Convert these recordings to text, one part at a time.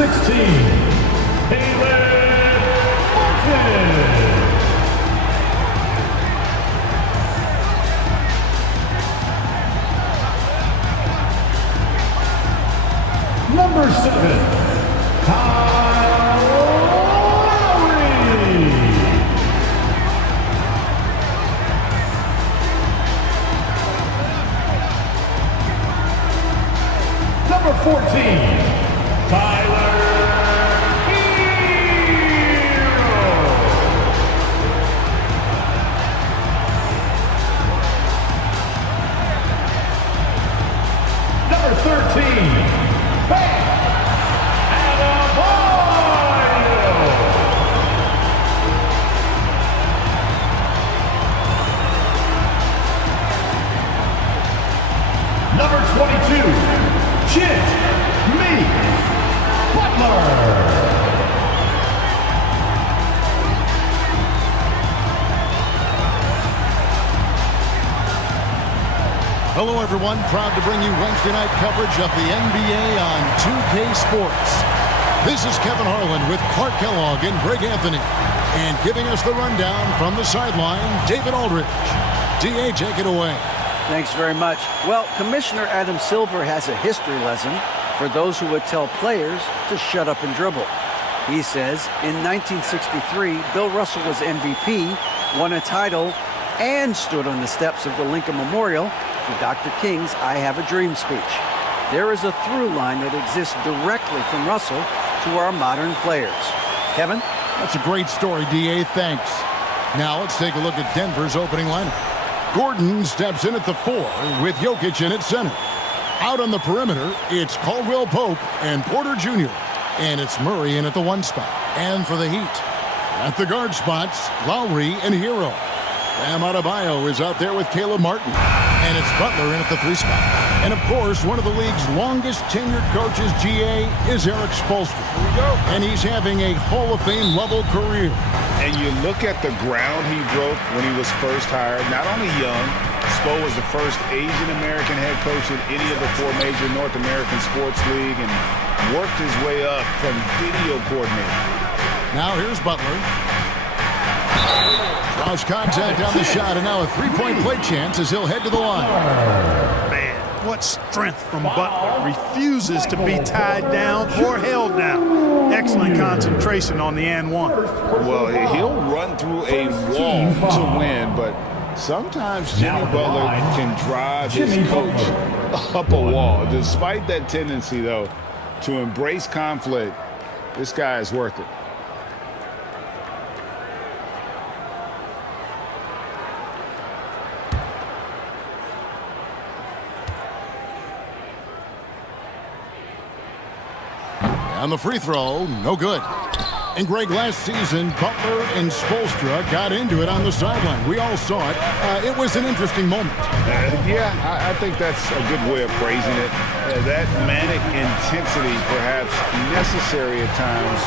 16, Number 7, Number 14, Tyler Hero. Number 13, Bam Adebayo. Number 22, Jimmy Butler. Hello everyone, proud to bring you Wednesday night coverage of the NBA on 2K Sports. This is Kevin Harlan with Clark Kellogg and Greg Anthony. And giving us the rundown from the sideline, David Aldridge. DA, take it away. Thanks very much. Well, Commissioner Adam Silver has a history lesson for those who would tell players to shut up and dribble. He says in 1963, Bill Russell was MVP, won a title, and stood on the steps of the Lincoln Memorial for Dr. King's I Have a Dream speech. There is a through line that exists directly from Russell to our modern players. Kevin? That's a great story, DA. Thanks. Now let's take a look at Denver's opening lineup. Gordon steps in at the 4 with Jokic in at center. Out on the perimeter, it's Caldwell Pope and Porter Jr. And it's Murray in at the 1 spot. And for the Heat, at the guard spots, Lowry and Hero. Bam Adebayo is out there with Caleb Martin. And it's Butler in at the 3 spot. And of course, one of the league's longest tenured coaches, GA, is Eric Spoelstra. Here we go. And he's having a Hall of Fame level career. And you look at the ground he broke when he was first hired. Not only young, Spo was the first Asian American head coach in any of the 4 major North American sports league and worked his way up from video coordinator. Now here's Butler. Draws contact on the shot, and now a 3-point play chance as he'll head to the line. Man, what strength from Butler. Refuses to be tied down or held down. Excellent concentration on the and 1. Well, he'll run through a wall to win, but sometimes Jimmy Butler can drive his coach up a wall. Despite that tendency, though, to embrace conflict, this guy is worth it. On the free throw, no good. And Greg, last season, Butler and Spoelstra got into it on the sideline. We all saw it. It was an interesting moment. Yeah, I think that's a good way of phrasing it. That manic intensity perhaps necessary at times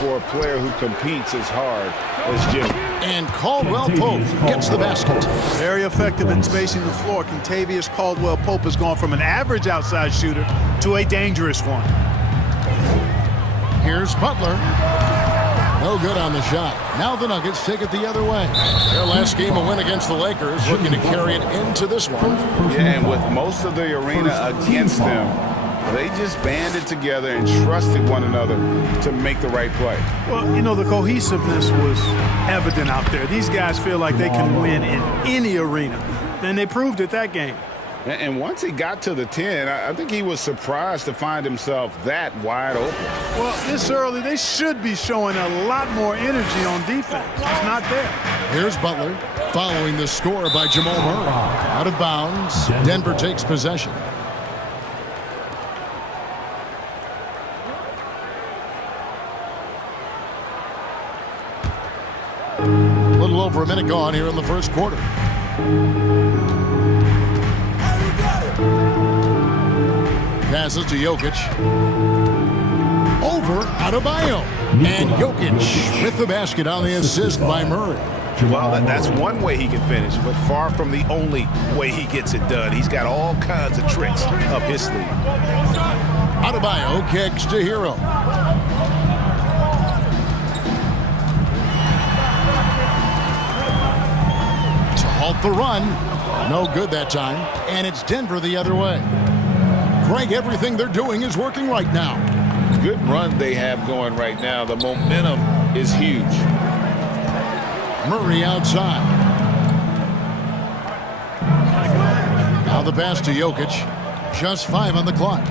for a player who competes as hard as Jimmy. And Caldwell Pope gets the basket. Very effective in spacing the floor. Kentavious Caldwell Pope has gone from an average outside shooter to a dangerous one. Here's Butler. No good on the shot. Now the Nuggets take it the other way. Their last game a win against the Lakers, looking to carry it into this one. Yeah, and with most of the arena against them, they just banded together and trusted one another to make the right play. Well, you know, the cohesiveness was evident out there. These guys feel like they can win in any arena, and they proved it that game. And once he got to the 10, I think he was surprised to find himself that wide open. Well, this early, they should be showing a lot more energy on defense. It's not there. Here's Butler following the score by Jamal Murray. Out of bounds, Denver takes possession. A little over a minute gone here in the first quarter. Passes to Jokic. Over Adebayo. And Jokic with the basket on the assist by Murray. Well, that's one way he can finish, but far from the only way he gets it done. He's got all kinds of tricks up his sleeve. Adebayo kicks to Hero. Halt the run. No good that time. And it's Denver the other way. Greg, everything they're doing is working right now. Good run they have going right now. The momentum is huge. Murray outside. Now the pass to Jokic. Just 5 on the clock.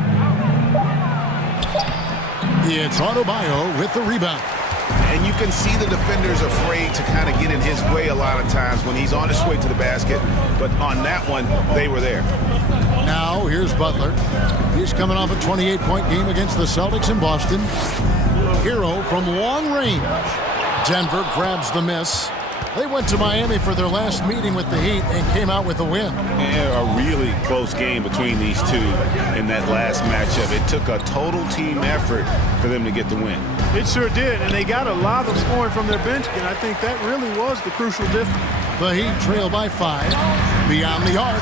It's Adebayo with the rebound. And you can see the defenders afraid to kind of get in his way a lot of times when he's on his way to the basket. But on that one, they were there. Now here's Butler. He's coming off a 28-point game against the Celtics in Boston. Hero from long range. Denver grabs the miss. They went to Miami for their last meeting with the Heat and came out with a win. And a really close game between these two in that last matchup. It took a total team effort for them to get the win. It sure did, and they got a lot of scoring from their bench, and I think that really was the crucial difference. The Heat trail by 5. Beyond the arc.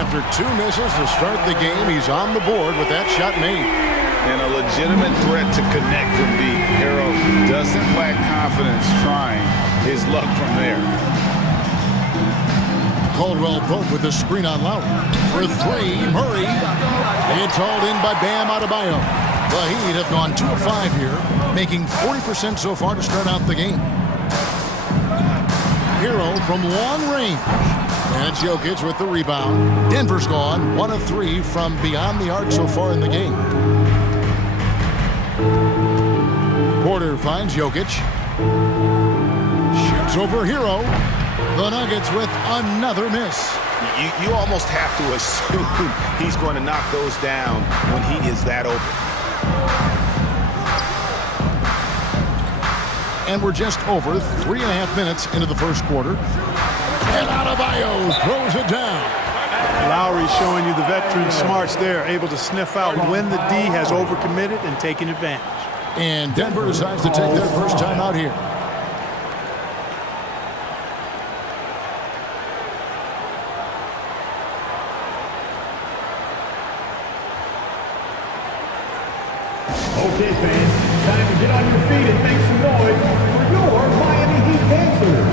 After 2 misses to start the game, he's on the board with that shot made. And a legitimate threat to connect from deep. Harrell doesn't lack confidence trying his luck from there. Caldwell Pope with the screen on Lowry. For 3, Murray. It's hauled in by Bam Adebayo. The Heat have gone 2 of 5 here, making 40% so far to start out the game. Hero from long range. And it's Jokic with the rebound. Denver's gone 1 of 3 from beyond the arc so far in the game. Porter finds Jokic. Shoots over Hero. The Nuggets with another miss. You almost have to assume he's going to knock those down when he is that open. And we're just over 3.5 minutes into the first quarter. And Adebayo throws it down. Lowry showing you the veteran smarts there, able to sniff out when the D has overcommitted and taking advantage. And Denver decides to take their first time out here. Okay, fans, time to get on your feet and make some noise for your Miami Heat dancers.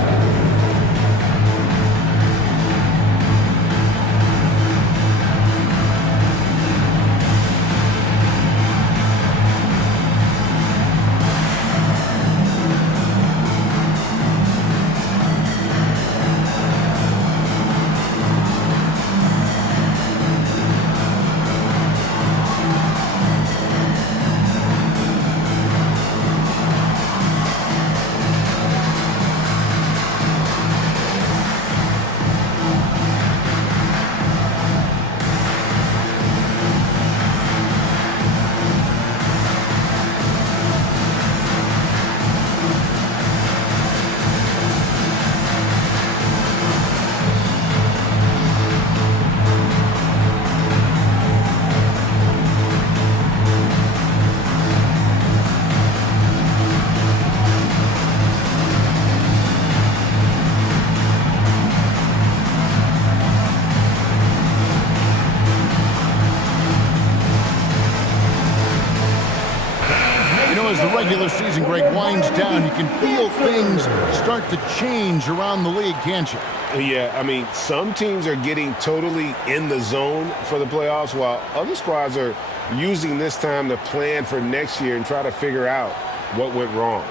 As the regular season, Greg, winds down, you can feel things start to change around the league, can't you? Yeah, I mean, some teams are getting totally in the zone for the playoffs, while other squads are using this time to plan for next year and try to figure out what went wrong.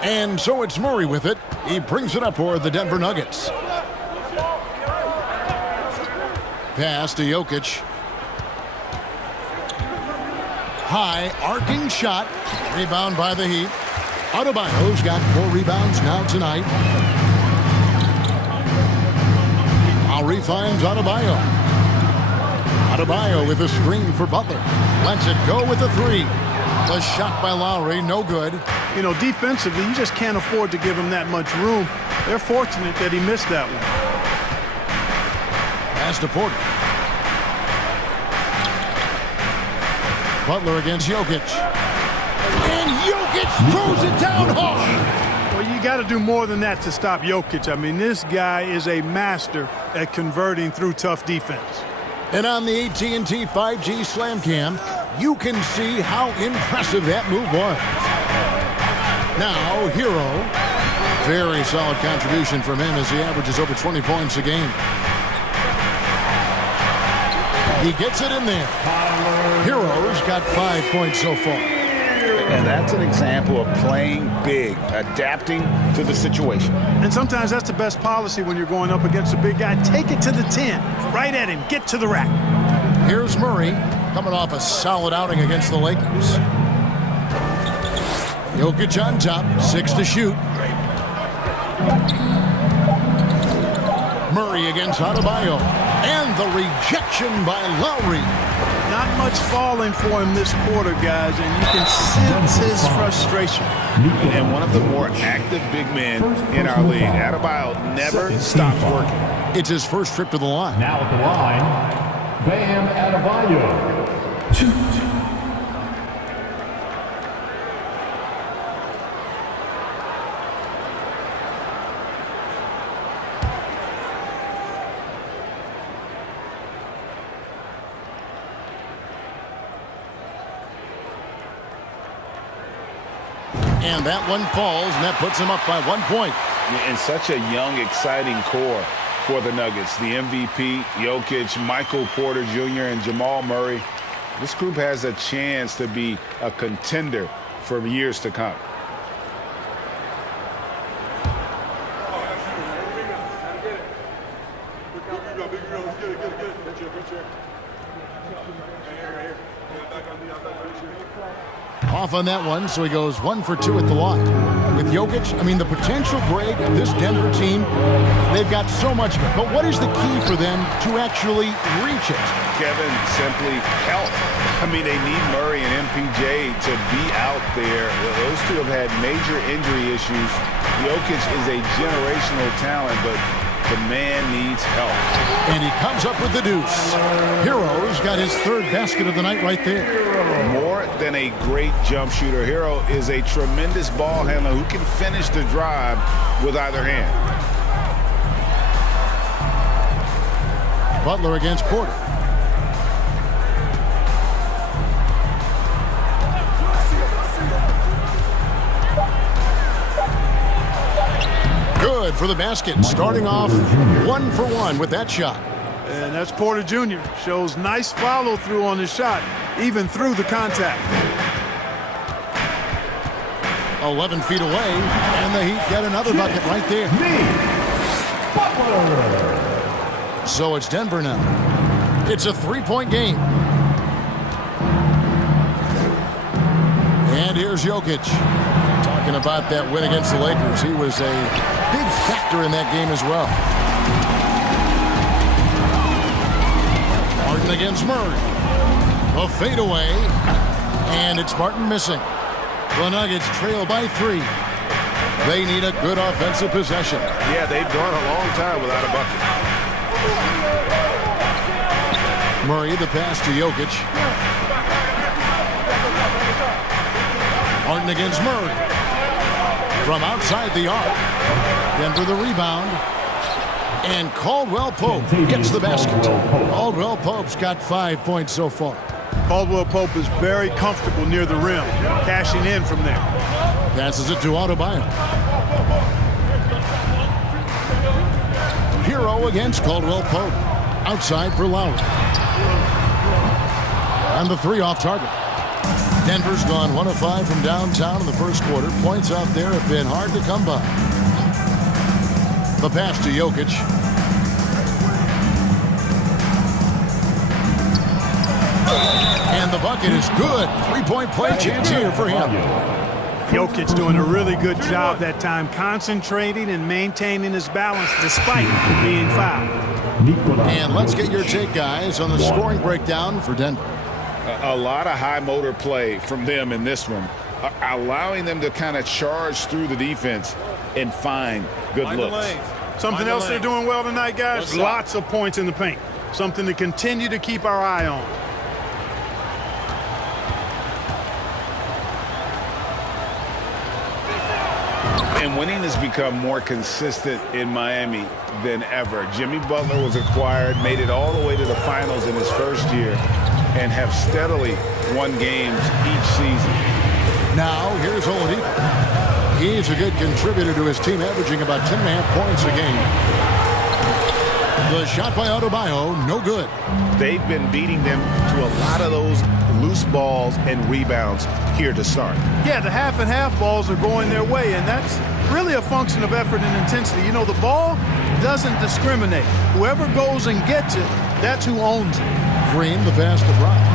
And so it's Murray with it. He brings it up for the Denver Nuggets. Pass to Jokic. High, arcing shot. Rebound by the Heat. Adebayo's got 4 rebounds now tonight. Lowry finds Adebayo. Adebayo with a screen for Butler. Lets it go with a 3. The shot by Lowry, no good. You know, defensively, you just can't afford to give him that much room. They're fortunate that he missed that one. Pass to Porter. Butler against Jokic. And Jokic throws it down hard. Well, you got to do more than that to stop Jokic. I mean, this guy is a master at converting through tough defense. And on the AT&T 5G Slam Cam, you can see how impressive that move was. Now, Hero. Very solid contribution from him as he averages over 20 points a game. He gets it in there. Hero's got 5 points so far. And that's an example of playing big, adapting to the situation. And sometimes that's the best policy when you're going up against a big guy. Take it to the 10. Right at him. Get to the rack. Here's Murray coming off a solid outing against the Lakers. Jokic on top, 6 to shoot. Murray against Adebayo. And the rejection by Lowry. Not much falling for him this quarter, guys, and you can sense his frustration. And one of the more active big men in our league. Adebayo never stops working. It's his first trip to the line. Now at the line, Bam Adebayo. And that one falls, and that puts him up by 1 point. And such a young, exciting core for the Nuggets. The MVP, Jokic, Michael Porter Jr., and Jamal Murray. This group has a chance to be a contender for years to come. Off on that one, so he goes 1 for 2 at the line. With Jokic, I mean, the potential, Greg, of this Denver team, they've got so much of it. But what is the key for them to actually reach it? Kevin, simply health. I mean, they need Murray and MPJ to be out there. Those two have had major injury issues. Jokic is a generational talent, but the man needs help. And he comes up with the deuce. Hero's got his 3rd basket of the night right there. More than a great jump shooter, Hero is a tremendous ball handler who can finish the drive with either hand. Butler against Porter. Good for the basket, starting off 1 for 1 with that shot. And that's Porter Jr. Shows nice follow-through on his shot, even through the contact. 11 feet away, and the Heat get another bucket right there. So it's Denver now. It's a 3-point game. And here's Jokic. Talking about that win against the Lakers. He was a big factor in that game as well. Martin against Murray. A fadeaway. And it's Martin missing. The Nuggets trail by 3. They need a good offensive possession. Yeah, they've gone a long time without a bucket. Murray, the pass to Jokic. Martin against Murray. From outside the arc. Denver the rebound. And Caldwell Pope gets the basket. Caldwell Pope's got 5 points so far. Caldwell Pope is very comfortable near the rim, cashing in from there. Passes it to Adebayo. Hero against Caldwell Pope. Outside for Lowry. And the 3 off target. Denver's gone 1 of 5 from downtown in the first quarter. Points out there have been hard to come by. The pass to Jokic. And the bucket is good. 3-point play chance here for him. Jokic doing a really good job that time, concentrating and maintaining his balance despite being fouled. And let's get your take, guys, on the scoring breakdown for Denver. A lot of high motor play from them in this one, allowing them to kind of charge through the defense and find good looks. Something else they're doing well tonight, guys? Lots of points in the paint. Something to continue to keep our eye on. And winning has become more consistent in Miami than ever. Jimmy Butler was acquired, made it all the way to the finals in his first year, and have steadily won games each season. Now, here's Oladipo. He's a good contributor to his team, averaging about 10.5 points a game. The shot by Adebayo, no good. They've been beating them to a lot of those loose balls and rebounds here to start. Yeah, the half and half balls are going their way, and that's really a function of effort and intensity. You know, the ball doesn't discriminate. Whoever goes and gets it, that's who owns it. Green, the pass to Bryant.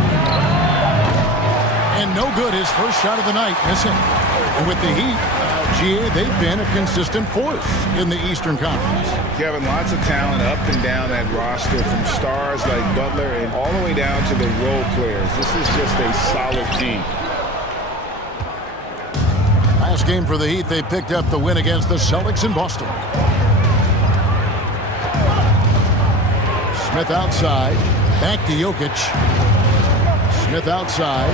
And no good, his first shot of the night, missing. And with the Heat, they've been a consistent force in the Eastern Conference. Kevin, lots of talent up and down that roster, from stars like Butler and all the way down to the role players. This is just a solid team. Last game for the Heat, they picked up the win against the Celtics in Boston. Smith outside, back to Jokic. Smith outside.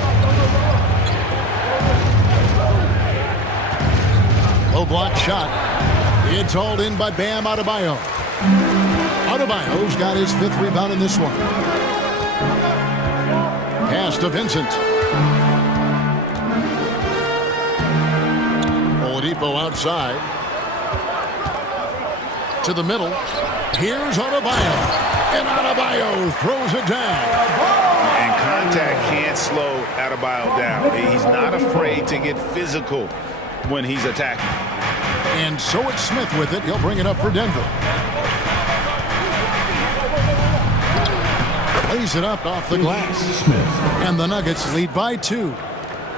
Low block shot. It's hauled in by Bam Adebayo. Adebayo's got his 5th rebound in this one. Pass to Vincent. Oladipo outside. To the middle. Here's Adebayo. And Adebayo throws it down. And contact can't slow Adebayo down. He's not afraid to get physical when he's attacking. And so it's Smith with it. He'll bring it up for Denver. Plays it up off the glass. And the Nuggets lead by 2.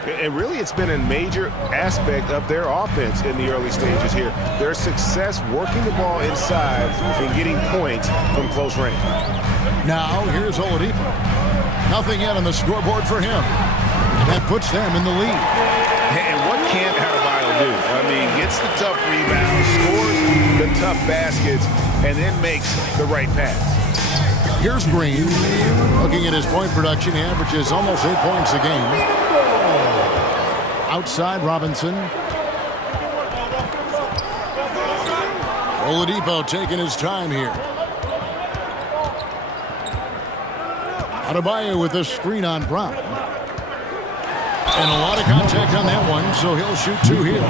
And really, it's been a major aspect of their offense in the early stages here. Their success working the ball inside and getting points from close range. Now, here's Oladipo. Nothing yet on the scoreboard for him. That puts them in the lead. And what can't Adebayo do? I mean, gets the tough rebounds, scores the tough baskets, and then makes the right pass. Here's Green. Looking at his point production, he averages almost 8 points a game. Outside, Robinson. Oladipo taking his time here. Adebayo with a screen on Brown. And a lot of contact on that one, so he'll shoot 2 here.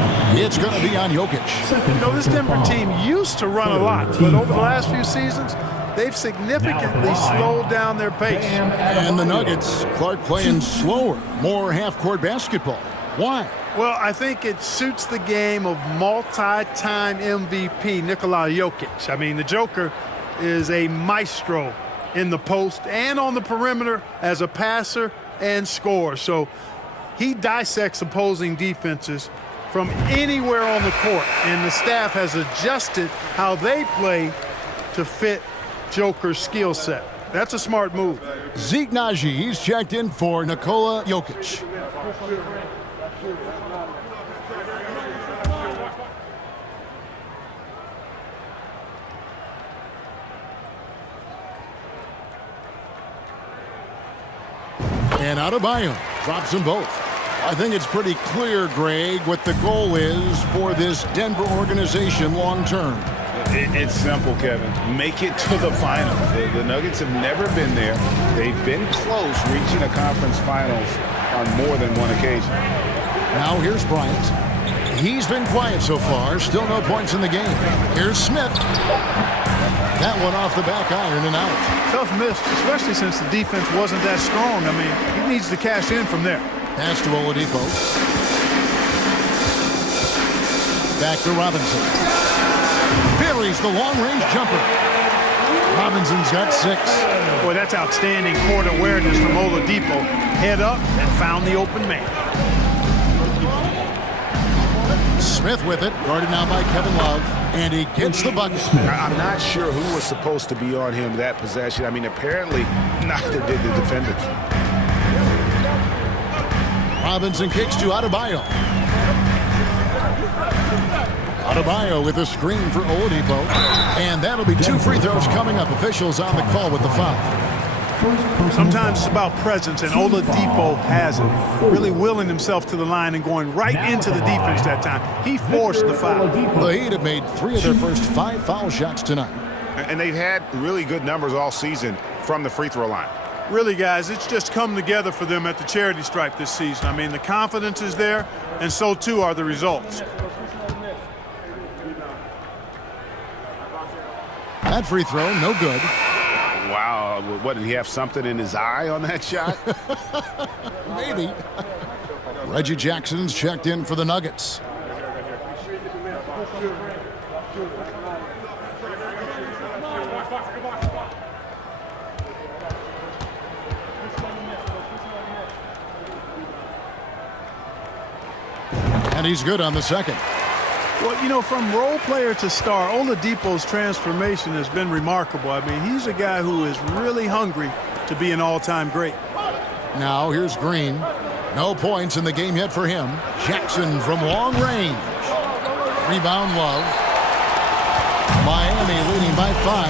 It's going to be on Jokic. You know, this Denver team used to run a lot, but over the last few seasons, they've significantly slowed down their pace. And the Nuggets, Clark playing slower, more half-court basketball. Why? Well, I think it suits the game of multi-time MVP Nikola Jokic. I mean, the Joker is a maestro in the post and on the perimeter as a passer and scorer. So he dissects opposing defenses from anywhere on the court, and the staff has adjusted how they play to fit Joker's skill set. That's a smart move. Zeke Naji, he's checked in for Nikola Jokic. And Adebayo drops them both. I think it's pretty clear, Greg, what the goal is for this Denver organization long term. It's simple, Kevin. Make it to the finals. The Nuggets have never been there. They've been close reaching a conference finals on more than one occasion. Now here's Bryant. He's been quiet so far. Still no points in the game. Here's Smith. That one off the back iron and out. Tough miss, especially since the defense wasn't that strong. I mean, he needs to cash in from there. Pass to Oladipo. Back to Robinson. Buries the long-range jumper. Robinson's got 6. Boy, that's outstanding court awareness from Oladipo. Head up and found the open man. Smith with it, guarded now by Kevin Love, and he gets the bucket. I'm not sure who was supposed to be on him that possession. I mean, apparently neither did the defenders. Robinson kicks to Adebayo. Adebayo with a screen for Oladipo, and that'll be 2 free throws coming up. Officials on the call with the foul. Sometimes it's about presence, and Oladipo has it. Really willing himself to the line and going right into the defense that time. He forced the foul. The Heat have made 3 of their first 5 foul shots tonight. And they've had really good numbers all season from the free throw line. Really, guys, it's just come together for them at the charity stripe this season. I mean, the confidence is there, and so too are the results. That free throw, no good. Wow, what, did he have something in his eye on that shot? Maybe. Reggie Jackson's checked in for the Nuggets. And he's good on the second. Well, you know, from role player to star, Oladipo's transformation has been remarkable. I mean, he's a guy who is really hungry to be an all-time great. Now here's Green. No points in the game yet for him. Jackson from long range. Rebound, Love. Miami leading by 5.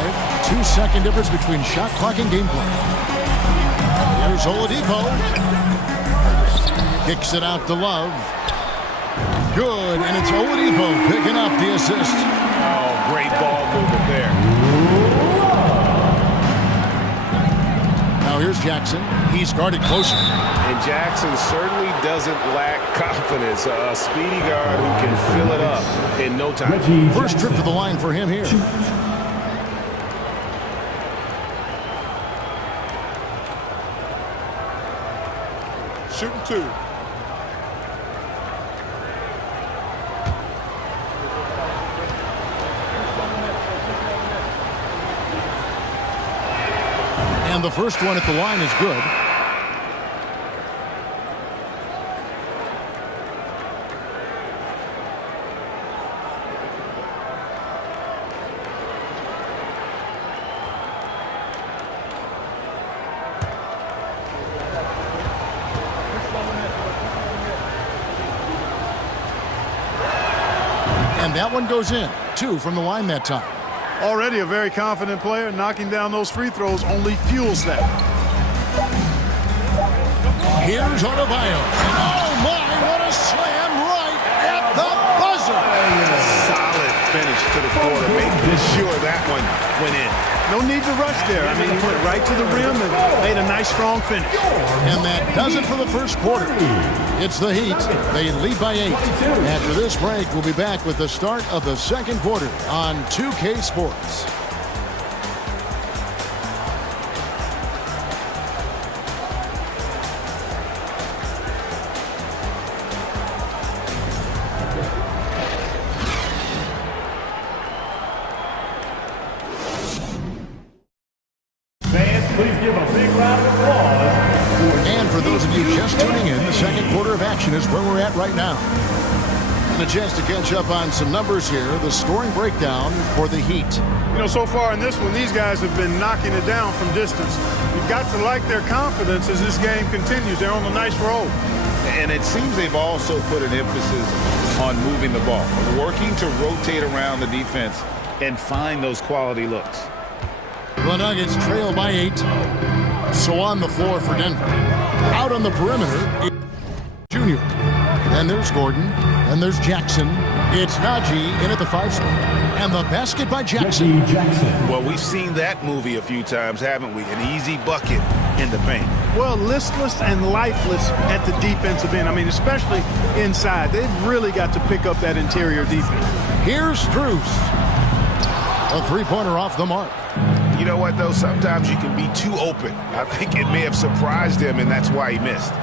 2-second difference between shot clock and game play. Here's Oladipo. Kicks it out to Love. Good, and it's Oladipo picking up the assist. Oh, great ball movement there. Now here's Jackson. He's guarded closer. And Jackson certainly doesn't lack confidence. A speedy guard who can fill it up in no time. First trip to the line for him here. Shooting 2. And the first one at the line is good. And that one goes in. 2 from the line that time. Already a very confident player. Knocking down those free throws only fuels that. Here's Adebayo. Oh, my, what a slam right at the buzzer. Solid finish to the quarter, making sure that one went in. No need to rush there. I mean, he went right to the rim and made a nice, strong finish. And that does it for the first quarter. It's the Heat. They lead by 8. After this break, we'll be back with the start of the second quarter on 2K Sports. Fans, please give a big round of applause. And for those of you just tuning in, the second quarter of action is where we're at right now. And a chance to catch up on some numbers here. The scoring breakdown for the Heat. You know, so far in this one, these guys have been knocking it down from distance. You've got to like their confidence as this game continues. They're on a nice roll. And it seems they've also put an emphasis on moving the ball, working to rotate around the defense and find those quality looks. The Nuggets trail by 8. So on the floor for Denver. Out on the perimeter, it's Junior. Then there's Gordon. Then there's Jackson. It's Najee in at the 5 spot. And the basket by Jackson. Well, we've seen that movie a few times, haven't we? An easy bucket in the paint. Well, listless and lifeless at the defensive end. I mean, especially inside. They've really got to pick up that interior defense. Here's Strus. A three-pointer off the mark. You know what, though? Sometimes you can be too open. I think it may have surprised him, and that's why he missed.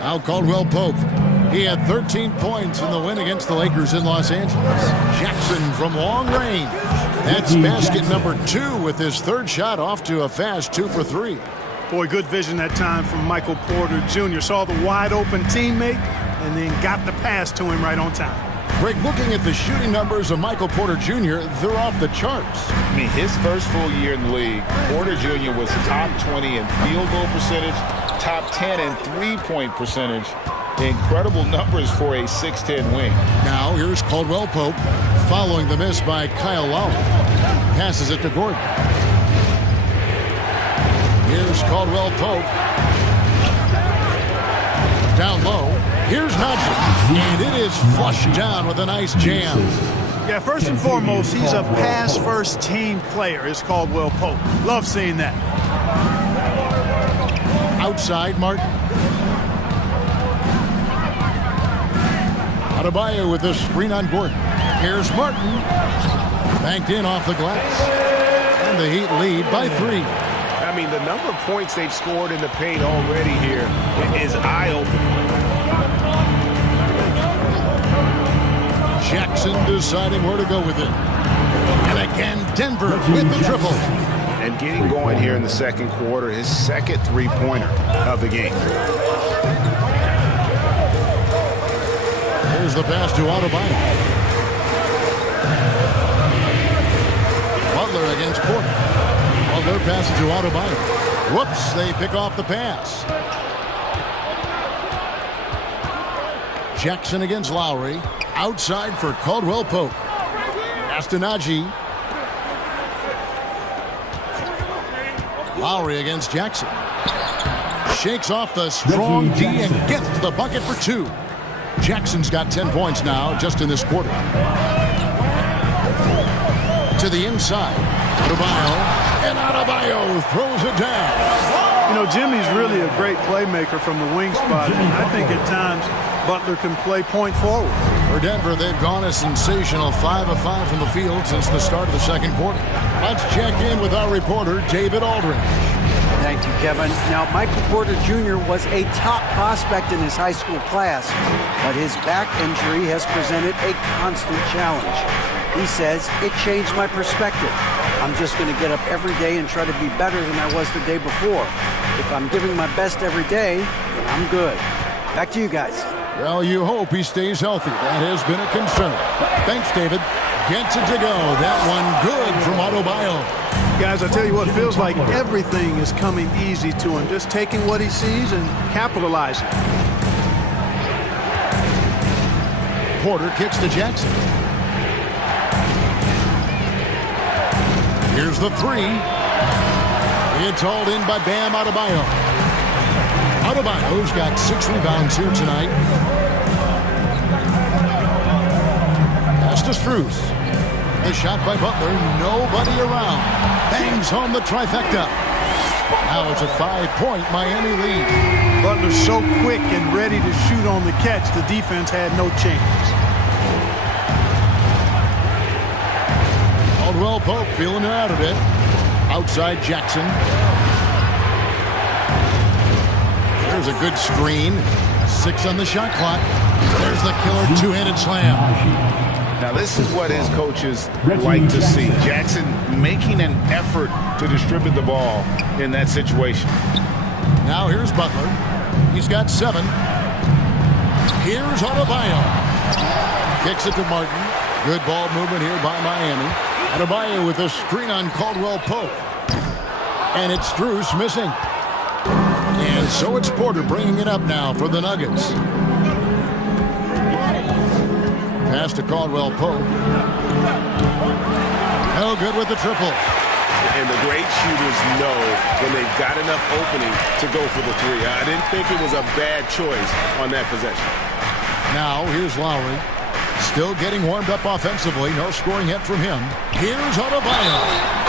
Now Caldwell Pope. He had 13 points in the win against the Lakers in Los Angeles. Jackson from long range. That's basket number 2 with his third shot off to a fast 2 for 3. Boy, good vision that time from Michael Porter Jr. Saw the wide open teammate and then got the pass to him right on time. Greg, looking at the shooting numbers of Michael Porter Jr., they're off the charts. I mean, his first full year in the league, Porter Jr. was top 20 in field goal percentage, top 10 in three-point percentage. Incredible numbers for a 6'10 wing. Now here's Caldwell Pope following the miss by Kyle Lowry. Passes it to Gordon. Here's Caldwell Pope. Down low. Here's Najee. And it is flushed down with a nice jam. Yeah, first and foremost, he's a pass-first team player, is Caldwell Pope. Love seeing that. Outside, Martin. Adebayo with a screen on Gordon. Here's Martin. Banked in off the glass. And the Heat lead by 3. I mean, the number of points they've scored in the paint already here is eye-opening. Jackson deciding where to go with it. And again, Denver with the triple. And getting going here in the second quarter, his second three-pointer of the game. Here's the pass to Adebayo. Butler against Porter. Butler passes to Adebayo. Whoops, they pick off the pass. Jackson against Lowry. Outside for Caldwell Pope. Pass to Najee. Lowry against Jackson. Shakes off the strong D and gets the bucket for 2. Jackson's got 10 points now just in this quarter. To the inside. Adebayo. And Adebayo throws it down. You know, Jimmy's really a great playmaker from the wing spot, and I think at times Butler can play point forward. For Denver, they've gone a sensational 5 of 5 from the field since the start of the second quarter. Let's check in with our reporter, David Aldridge. Thank you, Kevin. Now, Michael Porter Jr. was a top prospect in his high school class, but his back injury has presented a constant challenge. He says, it changed my perspective. I'm just going to get up every day and try to be better than I was the day before. If I'm giving my best every day, then I'm good. Back to you guys. Well, you hope he stays healthy. That has been a concern. Thanks, David. Gets it to go. That one good from Adebayo. Guys, I tell you what, it feels like everything is coming easy to him. Just taking what he sees and capitalizing. Porter kicks to Jackson. Here's the 3. It's hauled in by Bam Adebayo. Adebayo's got 6 rebounds here tonight. Pass to Strus. The shot by Butler. Nobody around. Bangs home the trifecta. Now it's a 5-point Miami lead. Butler's so quick and ready to shoot on the catch, the defense had no chance. Caldwell Pope feeling it out a bit. Outside Jackson. There's a good screen. 6 on the shot clock. There's the killer two-handed slam. Now this is what his coaches like to see. Jackson making an effort to distribute the ball in that situation. Now here's Butler. He's got 7. Here's Adebayo. Kicks it to Martin. Good ball movement here by Miami. Adebayo with a screen on Caldwell Pope. And it's Strus missing. And so it's Porter bringing it up now for the Nuggets. Pass to Caldwell Pope. No good with the triple. And the great shooters know when they've got enough opening to go for the 3. I didn't think it was a bad choice on that possession. Now here's Lowry. Still getting warmed up offensively. No scoring yet from him. Here's Adebayo.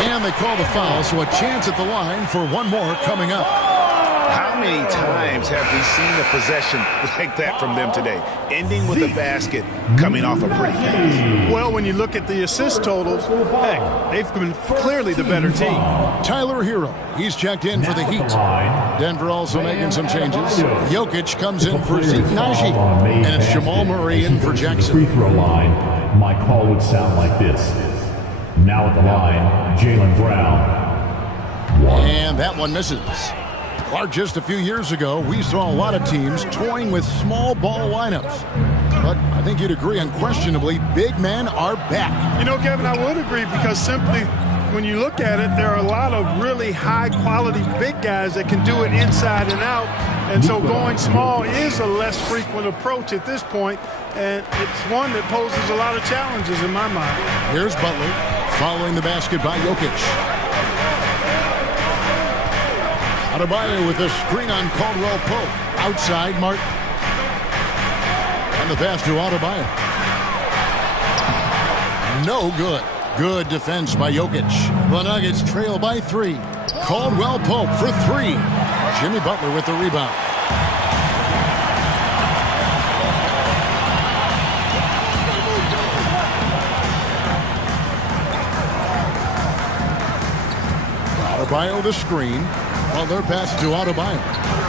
And they call the foul, so a chance at the line for one more coming up. How many times have we seen a possession like that from them today? Ending with a basket, coming off a pretty pass. Well, when you look at the assist totals, heck, they've been clearly the better team. Tyler Hero, he's checked in for the Heat. Denver also making some changes. Jokic comes in for Zeke Najee. And it's Jamal Murray in for Jackson. Free throw line, my call would sound like this. Now at the line, Jaylen Brown. And that one misses. Clark, just a few years ago, we saw a lot of teams toying with small ball lineups. But I think you'd agree unquestionably, big men are back. You know, Kevin, I would agree because simply when you look at it, there are a lot of really high-quality big guys that can do it inside and out. And so going small is a less frequent approach at this point, and it's one that poses a lot of challenges in my mind. Here's Butler. Following the basket by Jokic. Adebayo with a screen on Caldwell Pope. Outside Martin. And the pass to Adebayo. No good. Good defense by Jokic. The Nuggets trail by 3. Caldwell Pope for 3. Jimmy Butler with the rebound. Adebayo the screen. Butler passes to Adebayo.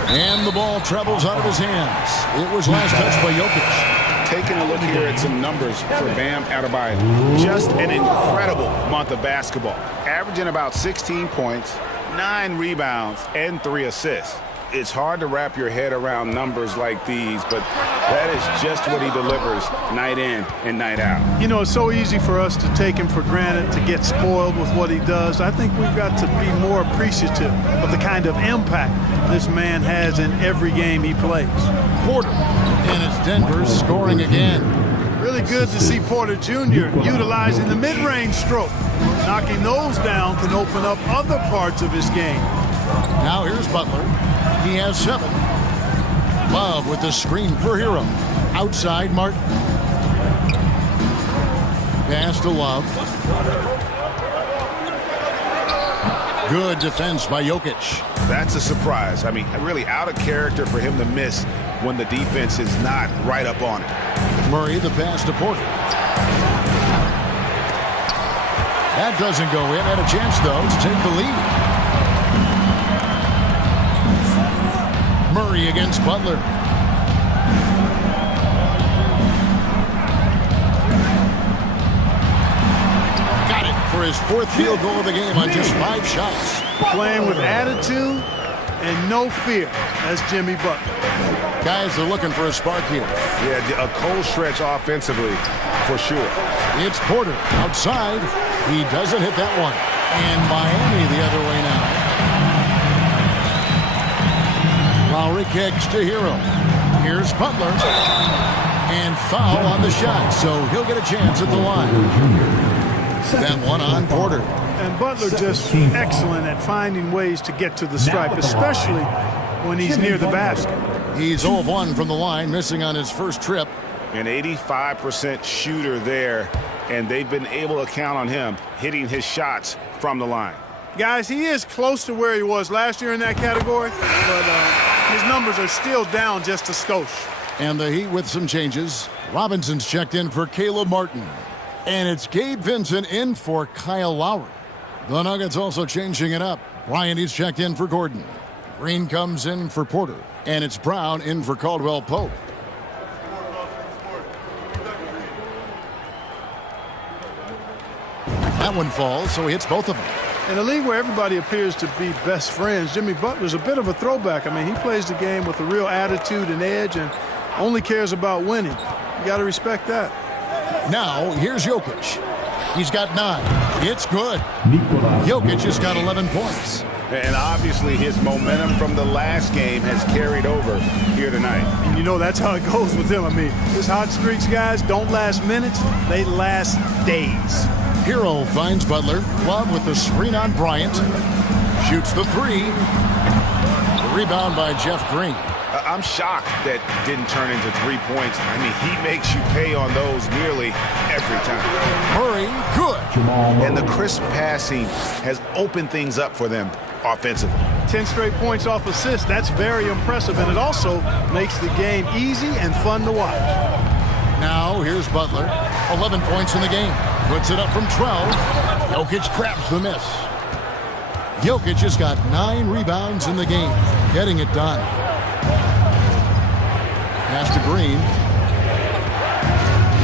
And the ball travels out of his hands. It was last touched by Jokic. Taking a look here at some numbers for Bam Adebayo. Just an incredible month of basketball. Averaging about 16 points, 9 rebounds, and 3 assists. It's hard to wrap your head around numbers like these, but that is just what he delivers night in and night out. You know, it's so easy for us to take him for granted, to get spoiled with what he does. I think we've got to be more appreciative of the kind of impact this man has in every game he plays. Porter, and it's Denver scoring again. Really good to see Porter Jr. utilizing the mid-range stroke. Knocking those down can open up other parts of his game. Now here's Butler. He has 7. Love with the screen for Hero. Outside Martin. Pass to Love. Good defense by Jokic. That's a surprise. I mean, really out of character for him to miss when the defense is not right up on it. Murray the pass to Porter. That doesn't go in. Had a chance, though, to take the lead. Murray against Butler. Got it for his 4th field goal of the game on just 5 shots. Playing with attitude and no fear. That's Jimmy Butler. Guys are looking for a spark here. Yeah, a cold stretch offensively, for sure. It's Porter outside. He doesn't hit that one. And Miami the other way now. Lowry kicks to Hero. Here's Butler. And foul on the shot, so he'll get a chance at the line. That one on Porter. And Butler just excellent at finding ways to get to the stripe, especially when he's near the basket. He's 0 of 1 from the line, missing on his first trip. An 85% shooter there, and they've been able to count on him hitting his shots from the line. Guys, he is close to where he was last year in that category, but his numbers are still down just a skosh. And the Heat with some changes. Robinson's checked in for Caleb Martin. And it's Gabe Vincent in for Kyle Lowry. The Nuggets also changing it up. Bryant checked in for Gordon. Green comes in for Porter. And it's Brown in for Caldwell Pope. That one falls, so he hits both of them. In a league where everybody appears to be best friends, Jimmy Butler's a bit of a throwback. I mean, he plays the game with a real attitude and edge and only cares about winning. You got to respect that. Now, here's Jokic. He's got 9. It's good. Jokic has got 11 points. And obviously his momentum from the last game has carried over here tonight. And you know that's how it goes with him. I mean, his hot streaks, guys, don't last minutes. They last days. Hero finds Butler. Love with the screen on Bryant. Shoots the 3. The rebound by Jeff Green. I'm shocked that didn't turn into 3 points. I mean, he makes you pay on those nearly every time. Murray, good. And the crisp passing has opened things up for them offensively. 10 straight points off assists. That's very impressive, and it also makes the game easy and fun to watch. Now, here's Butler. 11 points in the game. Puts it up from 12. Jokic grabs the miss. Jokic has got 9 rebounds in the game. Getting it done. Pass to Green.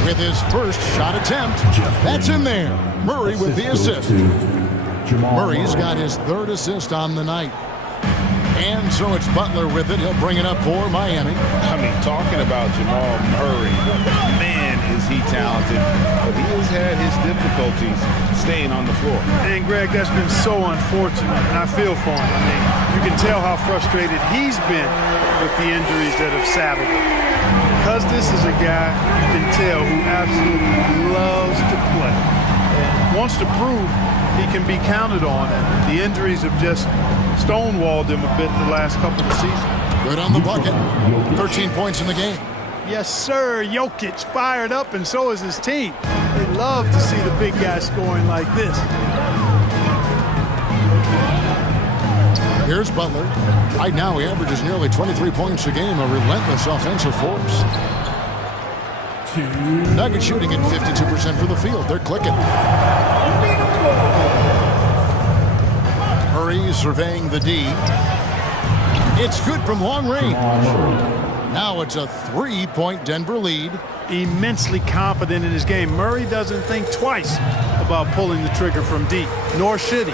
With his first shot attempt. That's in there. Murray with the assist. Murray's got his 3rd assist on the night. And so it's Butler with it. He'll bring it up for Miami. I mean, talking about Jamal Murray, man, is he talented. But he has had his difficulties staying on the floor. And, Greg, that's been so unfortunate, and I feel for him. I mean, you can tell how frustrated he's been with the injuries that have saddled him. Because this is a guy you can tell who absolutely loves to play. and wants to prove he can be counted on. And the injuries have just stonewalled him a bit the last couple of seasons. Good on the bucket. 13 points in the game. Yes, sir. Jokic fired up, and so is his team. They love to see the big guy scoring like this. Here's Butler. Right now, he averages nearly 23 points a game, a relentless offensive force. Nuggets shooting at 52% from the field. They're clicking. Murray surveying the D. It's good from long range. Now it's a 3-point Denver lead. Immensely confident in his game. Murray doesn't think twice about pulling the trigger from deep, nor should he.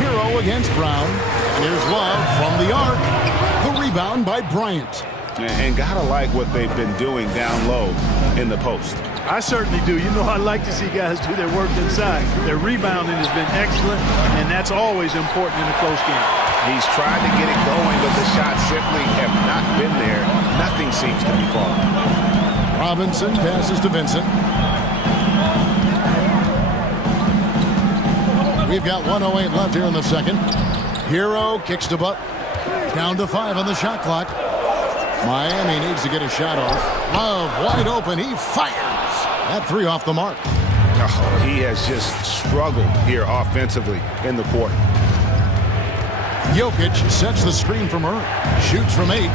Hero against Brown. And here's Love from the arc. The rebound by Bryant. And gotta like what they've been doing down low in the post. I certainly do. You know, I like to see guys do their work inside. Their rebounding has been excellent, and that's always important in a close game. He's tried to get it going, but the shots simply have not been there. Nothing seems to be falling. Robinson passes to Vincent. We've got 1:08 left here in the second. Hero kicks to Butler. Down to 5 on the shot clock. Miami needs to get a shot off. Love wide open. He fires. That 3 off the mark. Oh, he has just struggled here offensively in the quarter. Jokic sets the screen for Murray. Shoots from 8.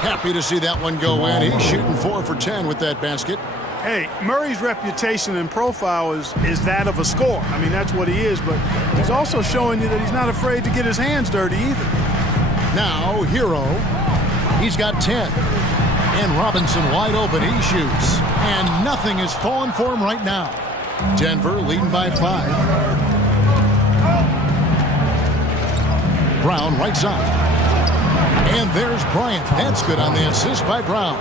Happy to see that one go in. He's shooting 4 for 10 with that basket. Hey, Murray's reputation and profile is that of a scorer. I mean, that's what he is, but he's also showing you that he's not afraid to get his hands dirty either. Now, Hero. He's got 10. And Robinson wide open. He shoots. And nothing is falling for him right now. Denver leading by 5. Brown right side. And there's Bryant. That's good on the assist by Brown.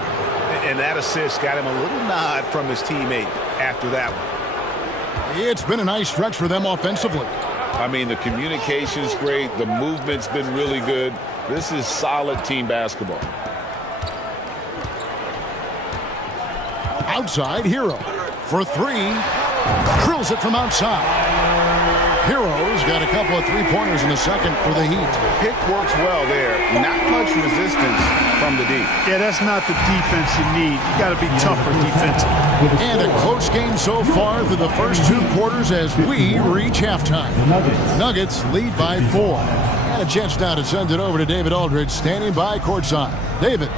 And that assist got him a little nod from his teammate after that one. It's been a nice stretch for them offensively. I mean, the communication's great. The movement's been really good. This is solid team basketball. Outside, Hero for 3. Drills it from outside. Hero's got a couple of 3-pointers in the second for the Heat. Pick works well there. Not much resistance from the D. Yeah, that's not the defense you need. You got to be tougher defensively. And a close game so far through the first 2 quarters as we reach halftime. Nuggets lead by 4. And a chance now to send it over to David Aldridge, standing by courtside. David.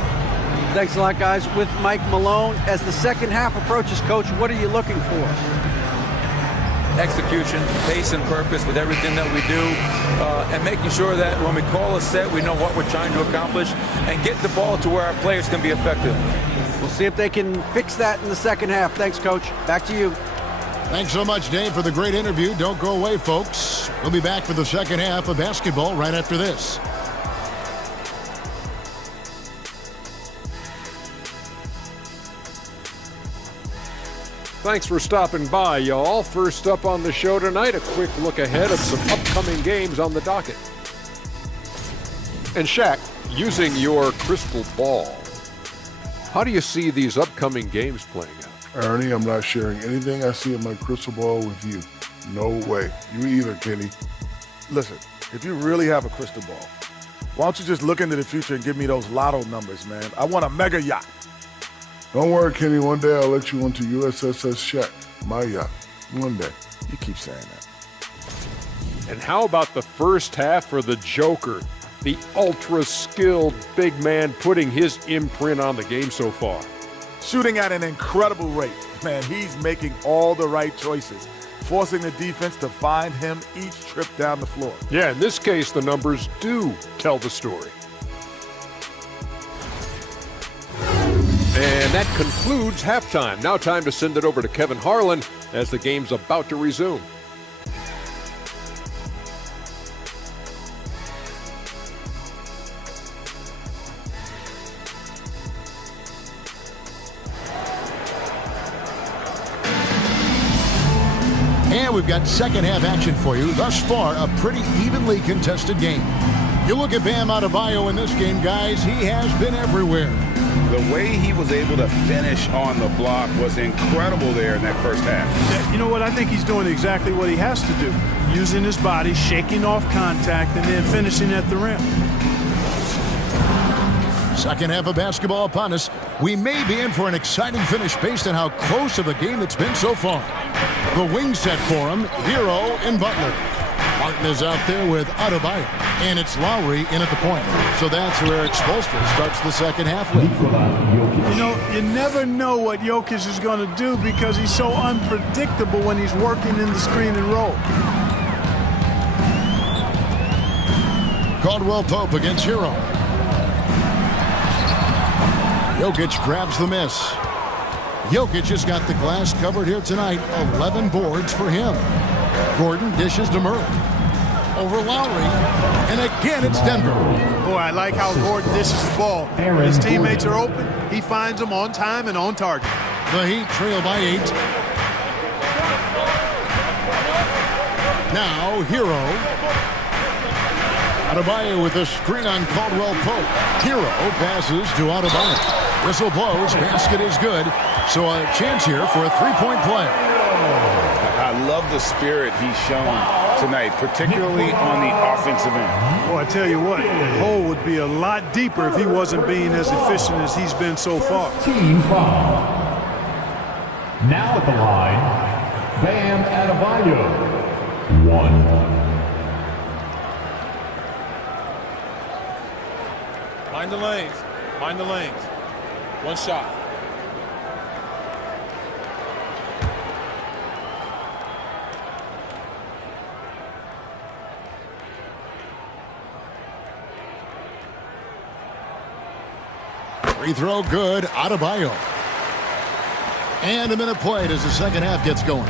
Thanks a lot, guys. With Mike Malone, as the second half approaches, Coach, what are you looking for? Execution, pace, and purpose with everything that we do, and making sure that when we call a set, we know what we're trying to accomplish and get the ball to where our players can be effective. We'll see if they can fix that in the second half. Thanks, Coach. Back to you. Thanks so much, Dave, for the great interview. Don't go away, folks. We'll be back for the second half of basketball right after this. Thanks for stopping by, y'all. First up on the show tonight, a quick look ahead of some upcoming games on the docket. And Shaq, using your crystal ball, how do you see these upcoming games playing out? Ernie, I'm not sharing anything I see in my crystal ball with you. No way. You either, Kenny. Listen, if you really have a crystal ball, why don't you just look into the future and give me those lotto numbers, man? I want a mega yacht. Don't worry, Kenny. One day I'll let you onto USSS Shaq, my yacht. One day. You keep saying that. And how about the first half for the Joker, the ultra-skilled big man putting his imprint on the game so far? Shooting at an incredible rate. Man, he's making all the right choices, forcing the defense to find him each trip down the floor. Yeah, in this case, the numbers do tell the story. And that concludes halftime. Now time to send it over to Kevin Harlan as the game's about to resume. And we've got second half action for you. Thus far, a pretty evenly contested game. You look at Bam Adebayo in this game, guys, he has been everywhere. The way he was able to finish on the block was incredible there in that first half. Yeah, you know what? I think he's doing exactly what he has to do. Using his body, shaking off contact, and then finishing at the rim. Second half of basketball upon us. We may be in for an exciting finish based on how close of a game it's been so far. The wing set for him, Hero and Butler. Martin is out there with Adebayo, and it's Lowry in at the point. So that's where Eric Spoelstra starts the second half with. You know, you never know what Jokic is going to do because he's so unpredictable when he's working in the screen and roll. Caldwell Pope against Hero. Jokic grabs the miss. Jokic has got the glass covered here tonight. 11 boards for him. Gordon dishes to Murray. Over Lowry. And again, it's Denver. Boy, I like how Gordon dishes the ball. When his teammates are open, he finds them on time and on target. The Heat trail by 8. Now, Hero. Adebayo with a screen on Caldwell Pope. Hero passes to Adebayo. Whistle blows. Basket is good. So a chance here for a three-point play. I love the spirit he's shown tonight, particularly on the offensive end. Boy, I tell you what, the hole would be a lot deeper if he wasn't being as efficient as he's been so far. Team foul. Now at the line, Bam Adebayo. 1. Mind the lanes. Mind the lanes. One shot. Free throw good. Adebayo. And a minute played as the second half gets going.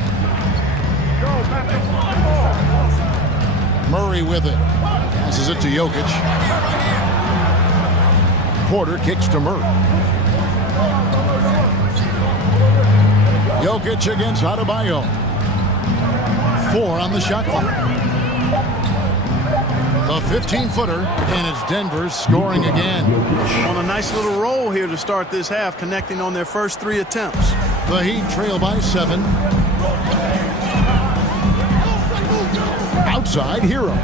Murray with it. Passes it to Jokic. Porter kicks to Murray. Jokic against Adebayo. 4 on the shot clock. The 15-footer, and it's Denver scoring again. On a nice little roll here to start this half, connecting on their first 3 attempts. The Heat trail by 7. Outside, Hero.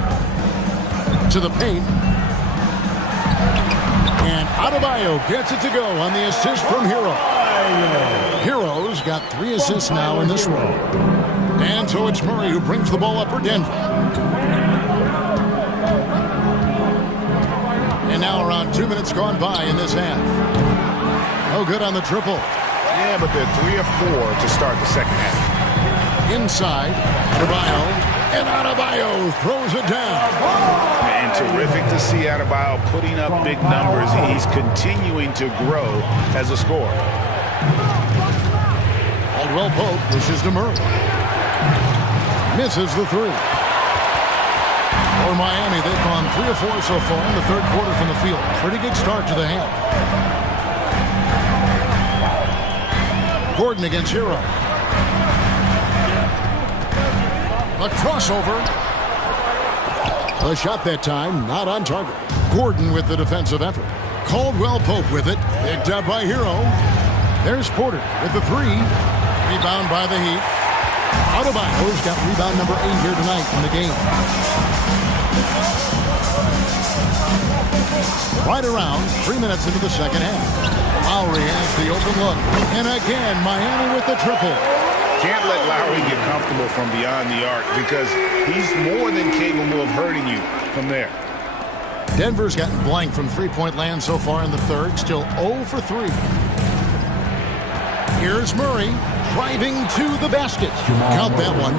To the paint. And Adebayo gets it to go on the assist from Hero. Hero's got 3 assists now in this one. And so it's Murray who brings the ball up for Denver. And now around 2 minutes gone by in this half. No good on the triple. Yeah, but they're 3 of 4 to start the second half. Inside, Adebayo. And Adebayo throws it down. And terrific to see Adebayo putting up big numbers. He's continuing to grow as a scorer. Caldwell Pope pushes to Murray. Misses the 3. For Miami, they've gone 3 of 4 so far in the third quarter from the field. Pretty good start to the half. Gordon against Hero. A crossover. A shot that time, not on target. Gordon with the defensive effort. Caldwell Pope with it. Picked up by Hero. There's Porter with the 3. Rebound by the Heat. Adebayo's got rebound number 8 here tonight in the game. Right around 3 minutes into the second half. Lowry has the open look. And again, Miami with the triple. Can't let Lowry get comfortable from beyond the arc because he's more than capable of hurting you from there. Denver's gotten blank from three-point land so far in the third. Still 0 for 3. Here's Murray driving to the basket. Count that one.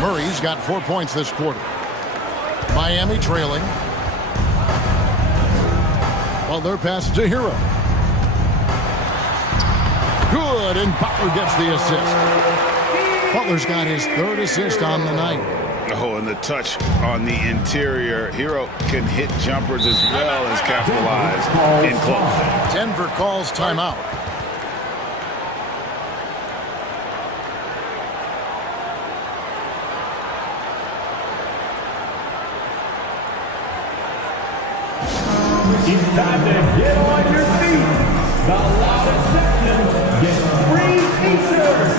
Murray's got 4 points this quarter. Miami trailing. Butler passes to Hero. Good, and Butler gets the assist. Butler's got his 3rd assist on the night. Oh, and the touch on the interior. Hero can hit jumpers as well as capitalize in close. Denver calls timeout. It's time to get on your feet. The loudest section gets free t-shirts.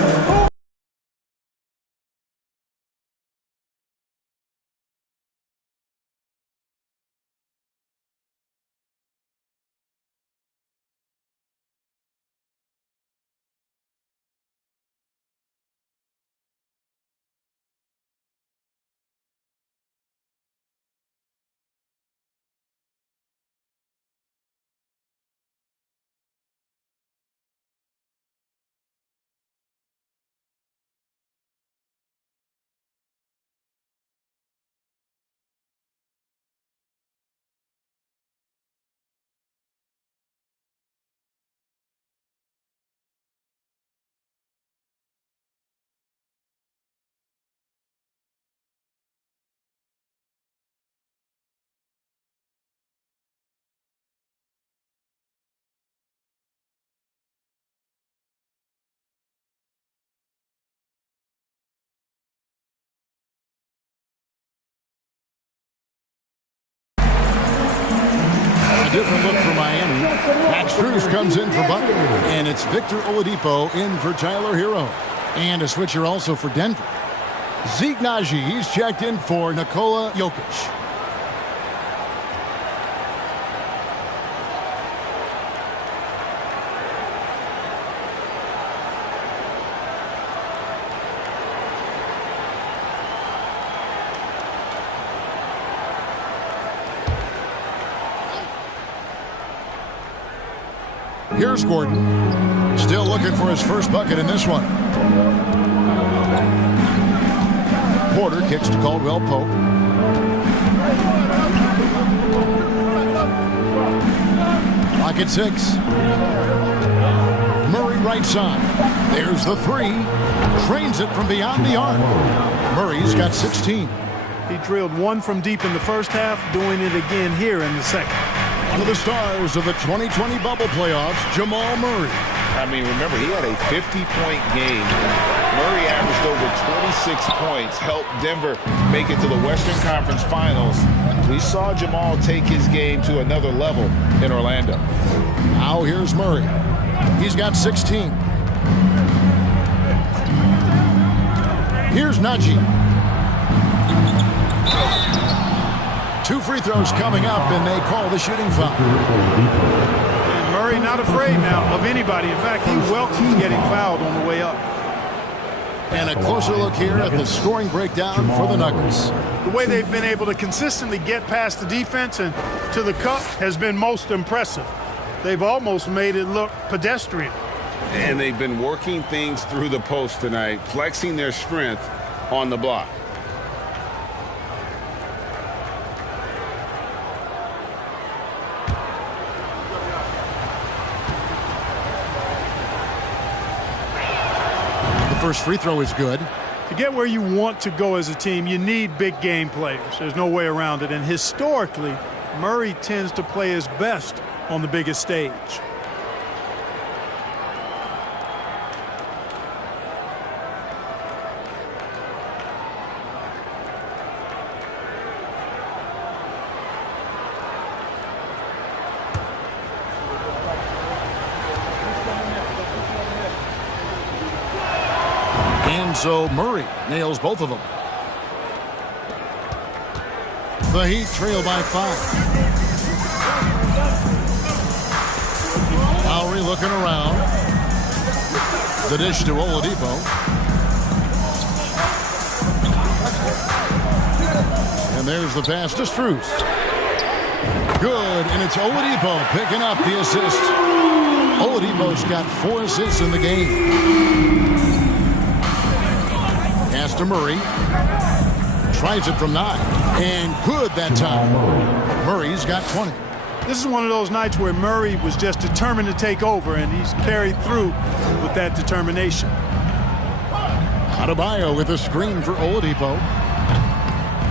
A different look for Miami. Max Strus comes in for Butler. And it's Victor Oladipo in for Tyler Hero. And a switcher also for Denver. Zeke Naji, he's checked in for Nikola Jokic. Here's Gordon. Still looking for his first bucket in this one. Porter kicks to Caldwell Pope. Clock at 6. Murray right side. There's the three. Trains it from beyond the arc. Murray's got 16. He drilled one from deep in the first half, doing it again here in the second. One of the stars of the 2020 bubble playoffs, Jamal Murray. I mean, remember, he had a 50-point game. Murray averaged over 26 points, helped Denver make it to the Western Conference Finals. We saw Jamal take his game to another level in Orlando. Now here's Murray. He's got 16. Here's Naji. 2 free throws coming up, and they call the shooting foul. And Murray not afraid now of anybody. In fact, he welcomes getting fouled on the way up. And a closer look here at the scoring breakdown for the Nuggets. The way they've been able to consistently get past the defense and to the cup has been most impressive. They've almost made it look pedestrian. And they've been working things through the post tonight, flexing their strength on the block. First free throw is good. To get where you want to go as a team, you need big game players. There's no way around it. And historically, Murray tends to play his best on the biggest stage. So Murray nails both of them. The Heat trail by 5. Lowry looking around. The dish to Oladipo. And there's the pass to Strus. Good, and it's Oladipo picking up the assist. Oladipo's got 4 assists in the game. Pass to Murray. Tries it from 9. And good that time. Murray's got 20. This is one of those nights where Murray was just determined to take over, and he's carried through with that determination. Adebayo with a screen for Oladipo.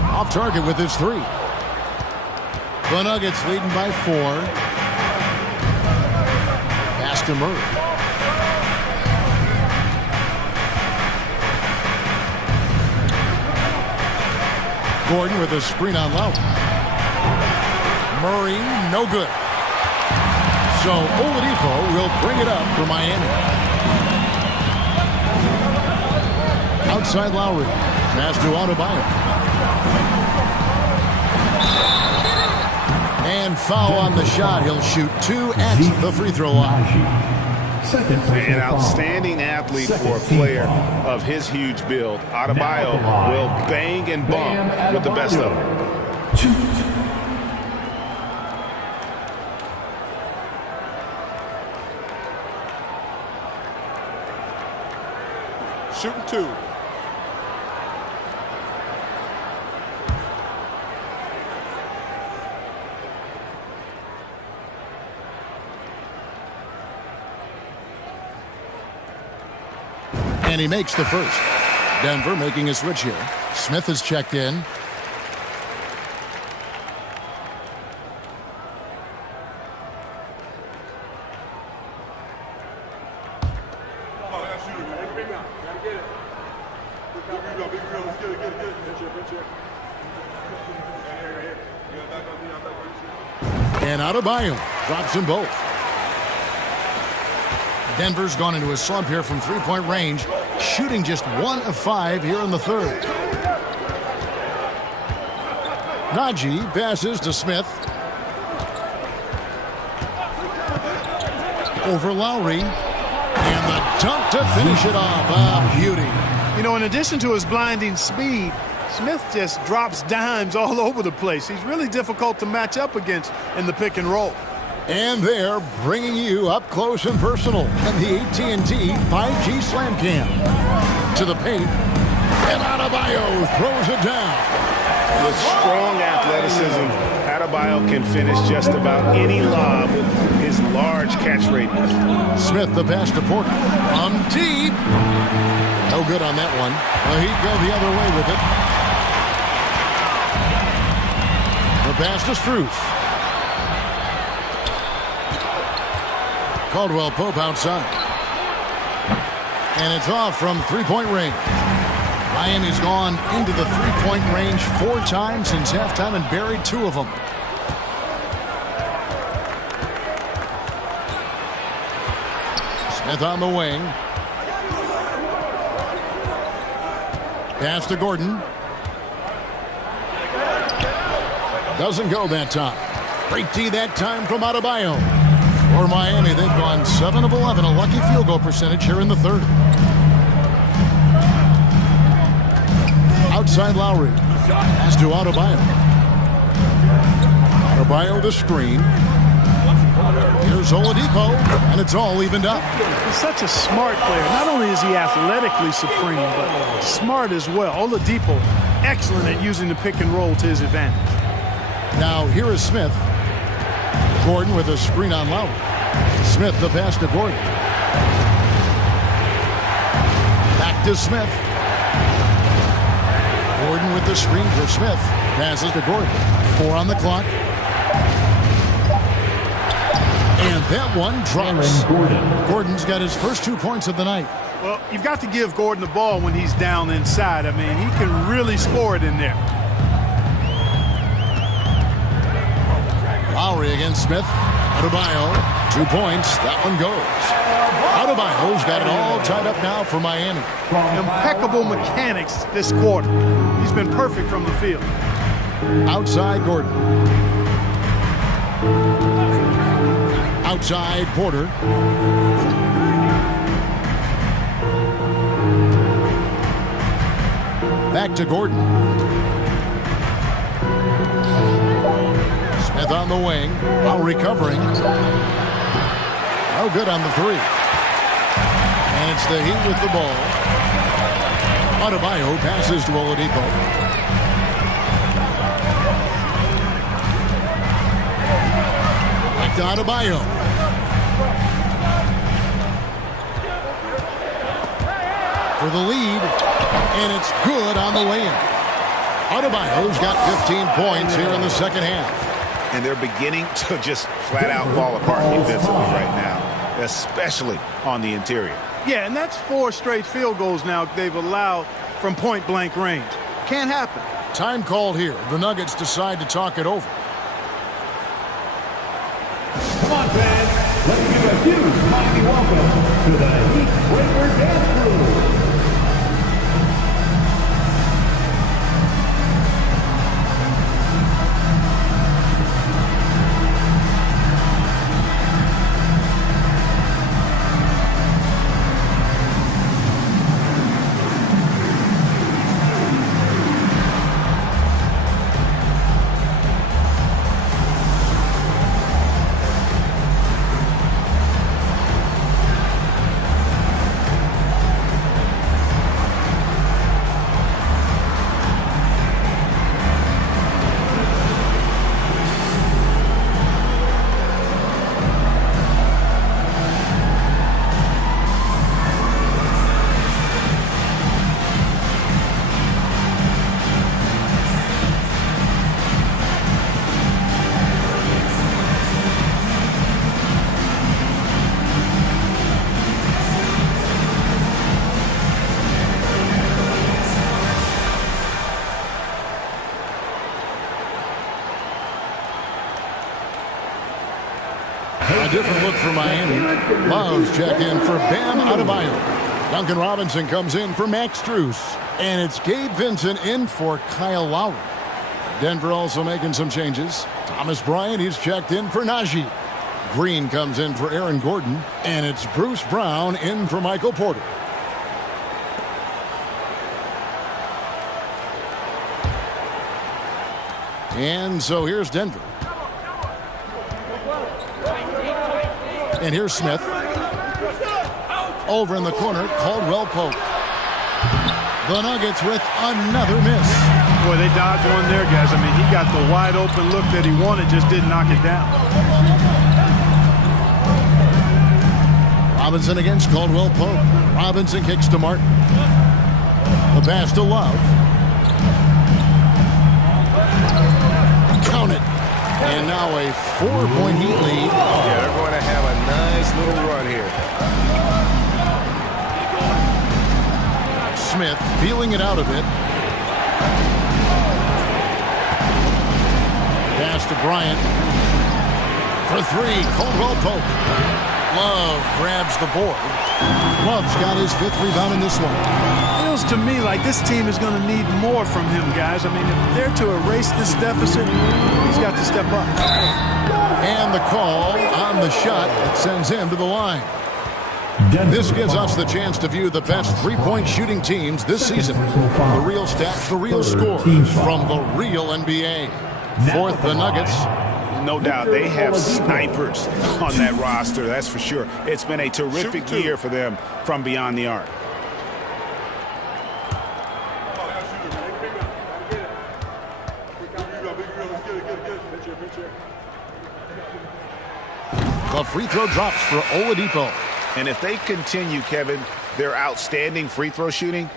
Off target with his 3. The Nuggets leading by 4. Pass to Murray. Gordon with a screen on Lowry. Murray, no good. So Oladipo will bring it up for Miami. Outside Lowry. Pass to Adebayo. And foul on the shot. He'll shoot 2 at the free throw line. An outstanding athlete for a player of his huge build. Adebayo will bang and bump with the best of them. Shooting 2. And he makes the first. Denver making a switch here. Smith has checked in. And Adebayo drops them both. Denver's gone into a slump here from three-point range, shooting just 1 of 5 here in the third. Najee passes to Smith. Over Lowry. And the dunk to finish it off. Ah, beauty. You know, in addition to his blinding speed, Smith just drops dimes all over the place. He's really difficult to match up against in the pick and roll. And they're bringing you up close and personal in the AT&T 5G Slam Cam. To the paint, and Adebayo throws it down. With strong athleticism, Adebayo can finish just about any lob with his large catch radius. Smith the pass to Porter. Deep. No good on that one. Well, he'd go the other way with it. The pass to Strus. Caldwell Pope outside. And it's off from three-point range. Miami's gone into the three-point range 4 times since halftime and buried 2 of them. Smith on the wing. Pass to Gordon. Doesn't go that time. Great D that time from Adebayo. For Miami, they've gone 7 of 11, a lucky field goal percentage here in the third. Outside Lowry. Pass to Adebayo. Adebayo the screen. Here's Oladipo, and it's all evened up. He's such a smart player. Not only is he athletically supreme, but smart as well. Oladipo, excellent at using the pick and roll to his advantage. Now here is Smith. Gordon with a screen on Lowry. Smith the pass to Gordon. Back to Smith. Gordon with the screen for Smith. Passes to Gordon. 4 on the clock. And that one drops. Gordon's got his first 2 points of the night. Well, you've got to give Gordon the ball when he's down inside. I mean, he can really score it in there. Lowry against Smith. Adebayo, 2 points. That one goes. Adebayo's got it all tied up now for Miami. Impeccable mechanics this quarter. He's been perfect from the field. Outside Gordon. Outside Porter. Back to Gordon. Smith on the wing. Lowry covering. No good on the 3. And it's the Heat with the ball. Adebayo passes to Oladipo. Back to Adebayo. For the lead. And it's good on the way in. Adebayo's got 15 points here in the second half. And they're beginning to just flat out fall apart defensively right now, especially on the interior. Yeah, and that's 4 straight field goals now they've allowed from point-blank range. Can't happen. Time called here. The Nuggets decide to talk it over. Come on, fans. Let's give a huge mighty welcome to the Heat Breaker Dance Crew. A different look for Miami. Love's check in for Bam Adebayo. Duncan Robinson comes in for Max Strus. And it's Gabe Vincent in for Kyle Lowry. Denver also making some changes. Thomas Bryant, he's checked in for Najee. Green comes in for Aaron Gordon. And it's Bruce Brown in for Michael Porter. And so here's Denver. And here's Smith. Over in the corner, Caldwell Pope. The Nuggets with another miss. Boy, they dodged one there, guys. I mean, he got the wide open look that he wanted, just didn't knock it down. Robinson against Caldwell Pope. Robinson kicks to Martin. The pass to Love. Count it. And now a 4-point Heat lead. Yeah, they're going to have a nice little run here. Smith feeling it out a bit. Pass to Bryant. For three, Caldwell Pope. Love grabs the board. Love's got his 5th rebound in this one. Feels to me like this team is going to need more from him, guys. I mean, if they're to erase this deficit, he's got to step up. And the call on the shot that sends him to the line. This gives us the chance to view the best three-point shooting teams this season. The real stats, the real scores from the real NBA. Fourth, the Nuggets. No doubt they have snipers on that roster, that's for sure. It's been a terrific year for them from beyond the arc. The free throw drops for Oladipo. And if they continue, Kevin, their outstanding free throw shooting,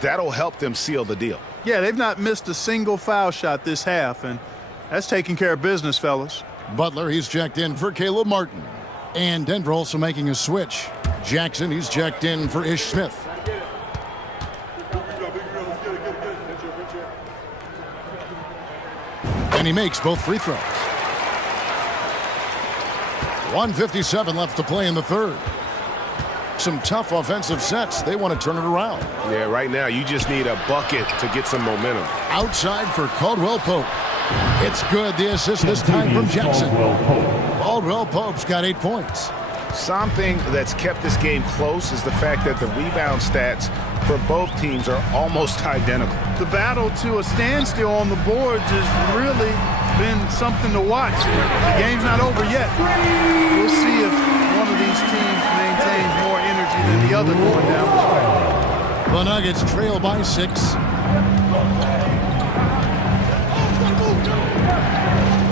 that'll help them seal the deal. Yeah, they've not missed a single foul shot this half, and that's taking care of business, fellas. Butler, he's checked in for Caleb Martin. And Denver also making a switch. Jackson, he's checked in for Ish Smith. And he makes both free throws. 1:57 left to play in the third. Some tough offensive sets. They want to turn it around. Yeah, right now you just need a bucket to get some momentum. Outside for Caldwell Pope. It's good. The assist this time from Jackson. Caldwell Pope's got 8 points. Something that's kept this game close is the fact that the rebound stats for both teams are almost identical. The battle to a standstill on the boards has really been something to watch. The game's not over yet. We'll see if one of these teams maintains more energy than the other going down the stretch. The Nuggets trail by 6.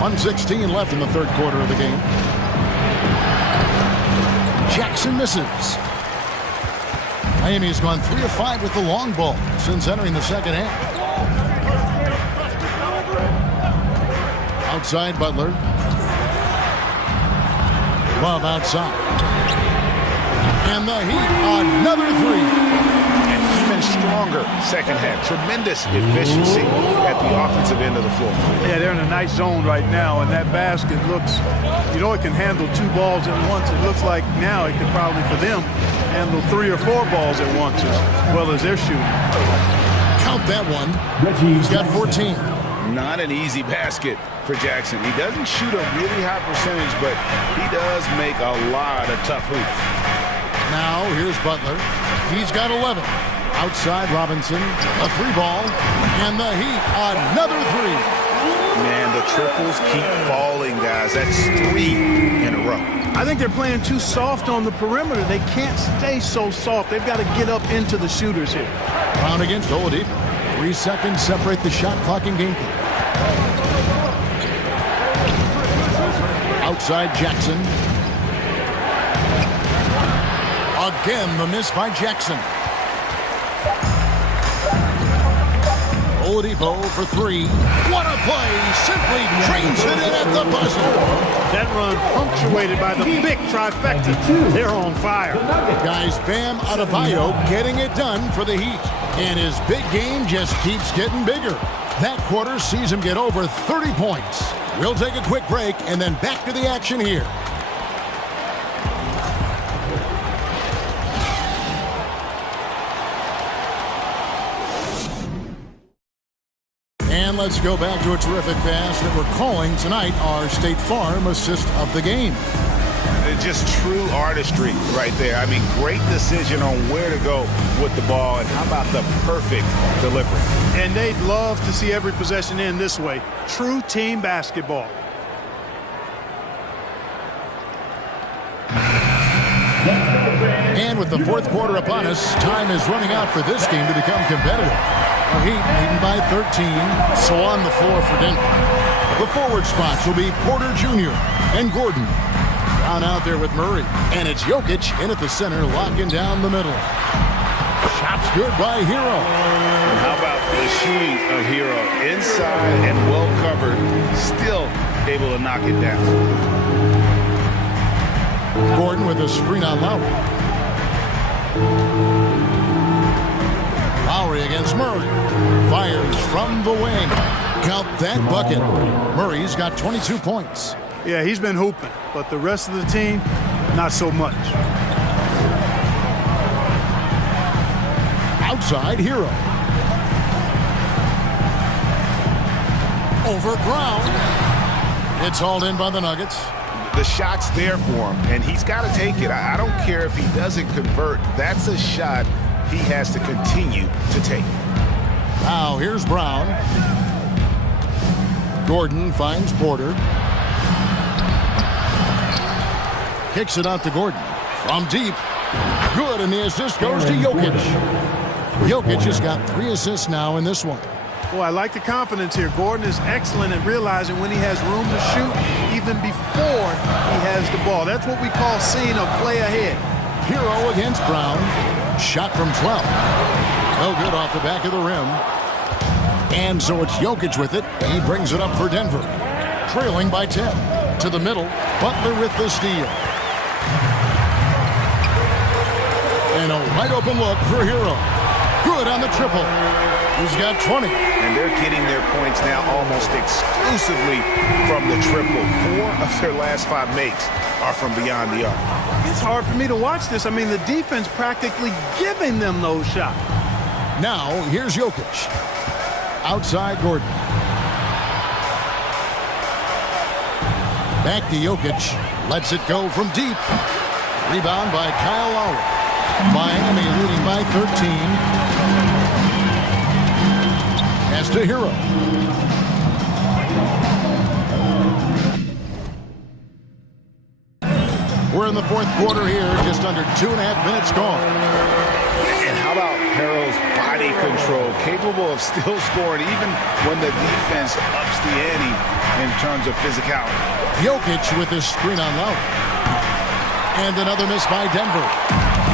1:16 left in the third quarter of the game. Jackson misses. Miami's gone 3 of 5 with the long ball since entering the second half. Outside Butler. Love outside. And the Heat, another 3. And even even stronger second half. Tremendous efficiency at the offensive end of the floor. Yeah, they're in a nice zone right now, and that basket looks, you know, it can handle 2 balls at once. It looks like now it could probably, for them, handle 3 or 4 balls at once as well as they're shooting. Count that one. He's got 14. Not an easy basket for Jackson. He doesn't shoot a really high percentage, but he does make a lot of tough hoops. Now here's Butler. He's got 11. Outside Robinson, a 3-ball, and the Heat, another 3. Man, the triples keep falling, guys. That's 3 in a row. I think they're playing too soft on the perimeter. They can't stay so soft. They've got to get up into the shooters here. Brown against Oladipo. 3 seconds separate the shot clock and game clock. Outside Jackson. Again, the miss by Jackson. Oladipo for 3. What a play! Simply trains it in at the buzzer. That run punctuated by the big trifecta. They're on fire. Guys, Bam Adebayo getting it done for the Heat. And his big game just keeps getting bigger. That quarter sees him get over 30 points. We'll take a quick break and then back to the action here. And let's go back to a terrific pass that we're calling tonight our State Farm assist of the game. It's just true artistry right there. I mean, great decision on where to go with the ball, and how about the perfect delivery. And they'd love to see every possession end this way. True team basketball. And with the fourth quarter upon us, time is running out for this game to become competitive. The Heat leading by 13, so on the floor for Denver. The forward spots will be Porter Jr. and Gordon. Brown out there with Murray, and it's Jokic in at the center, locking down the middle. Shots good by Hero. How about the shooting of Hero? Inside and well covered, still able to knock it down. Gordon with a screen on Lowry. Lowry against Murray. Fires from the wing. Count that bucket. Murray's got 22 points. Yeah, he's been hooping, but the rest of the team, not so much. Outside Hero. Over Brown. It's hauled in by the Nuggets. The shot's there for him, and he's got to take it. I don't care if he doesn't convert. That's a shot he has to continue to take. Now here's Brown. Gordon finds Porter. Kicks it out to Gordon. From deep. Good, and the assist goes to Jokic. Jokic has got 3 assists now in this one. Boy, I like the confidence here. Gordon is excellent at realizing when he has room to shoot even before he has the ball. That's what we call seeing a play ahead. Hero against Brown. Shot from 12. No good off the back of the rim. And so it's Jokic with it. He brings it up for Denver. Trailing by 10. To the middle. Butler with the steal. And a wide open look for Hero. Good on the triple. He's got 20. And they're getting their points now almost exclusively from the triple. 4 of their last 5 makes are from beyond the arc. It's hard for me to watch this. I mean, the defense practically giving them those shots. Now, here's Jokic. Outside Gordon. Back to Jokic. Lets it go from deep. Rebound by Kyle Lowry. Miami leading by 13. Pass to Hero. We're in the fourth quarter here, just under 2.5 minutes gone. And how about Harrell's body control, capable of still scoring even when the defense ups the ante in terms of physicality. Jokic with his screen on Lowry. And another miss by Denver.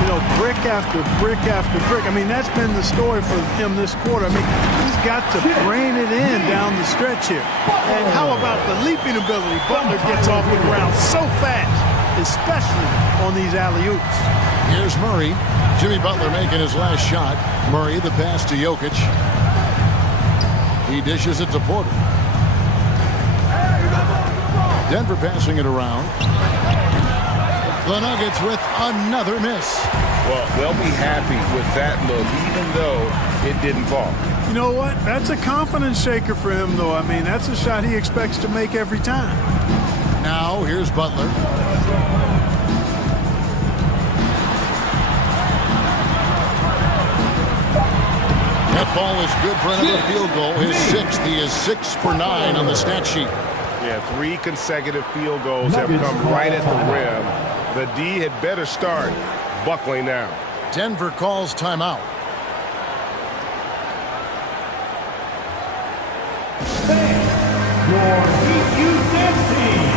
You know, brick after brick after brick. I mean, that's been the story for him this quarter. I mean, he's got to brain it in down the stretch here. And how about the leaping ability? Butler gets off the ground so fast. His especially on these alley-oops. Here's Murray. Jimmy Butler making his last shot. Murray, the pass to Jokic. He dishes it to Porter. Denver passing it around. The Nuggets with another miss. Well, they'll be happy with that look, even though it didn't fall. You know what? That's a confidence shaker for him, though. I mean, that's a shot he expects to make every time. Now, here's Butler. That ball is good for another field goal. His sixth. He is 6 for 9 on the stat sheet. Yeah, 3 consecutive field goals have come right at the rim. The D had better start buckling now. Denver calls timeout. Your Heat Youth Dance Team.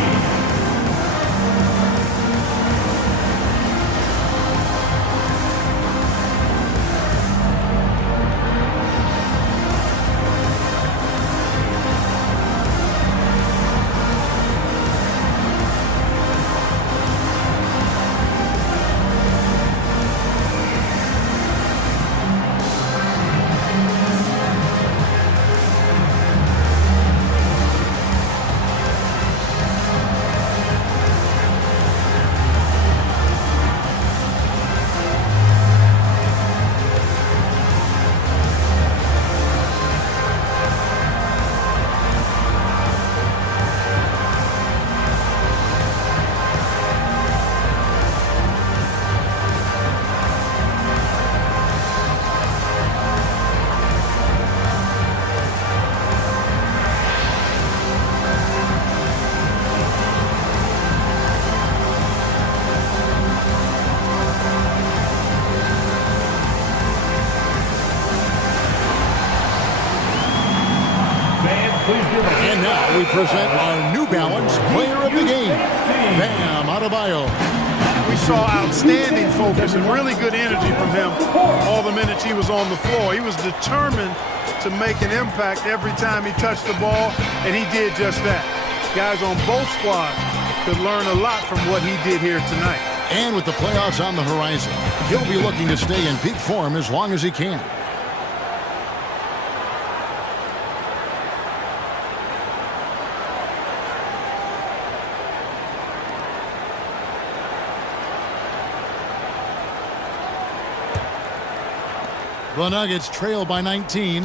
And now we present our New Balance Player of the Game, Bam Adebayo. We saw outstanding focus and really good energy from him all the minutes he was on the floor. He was determined to make an impact every time he touched the ball, and he did just that. Guys on both squads could learn a lot from what he did here tonight. And with the playoffs on the horizon, he'll be looking to stay in peak form as long as he can. The Nuggets trail by 19.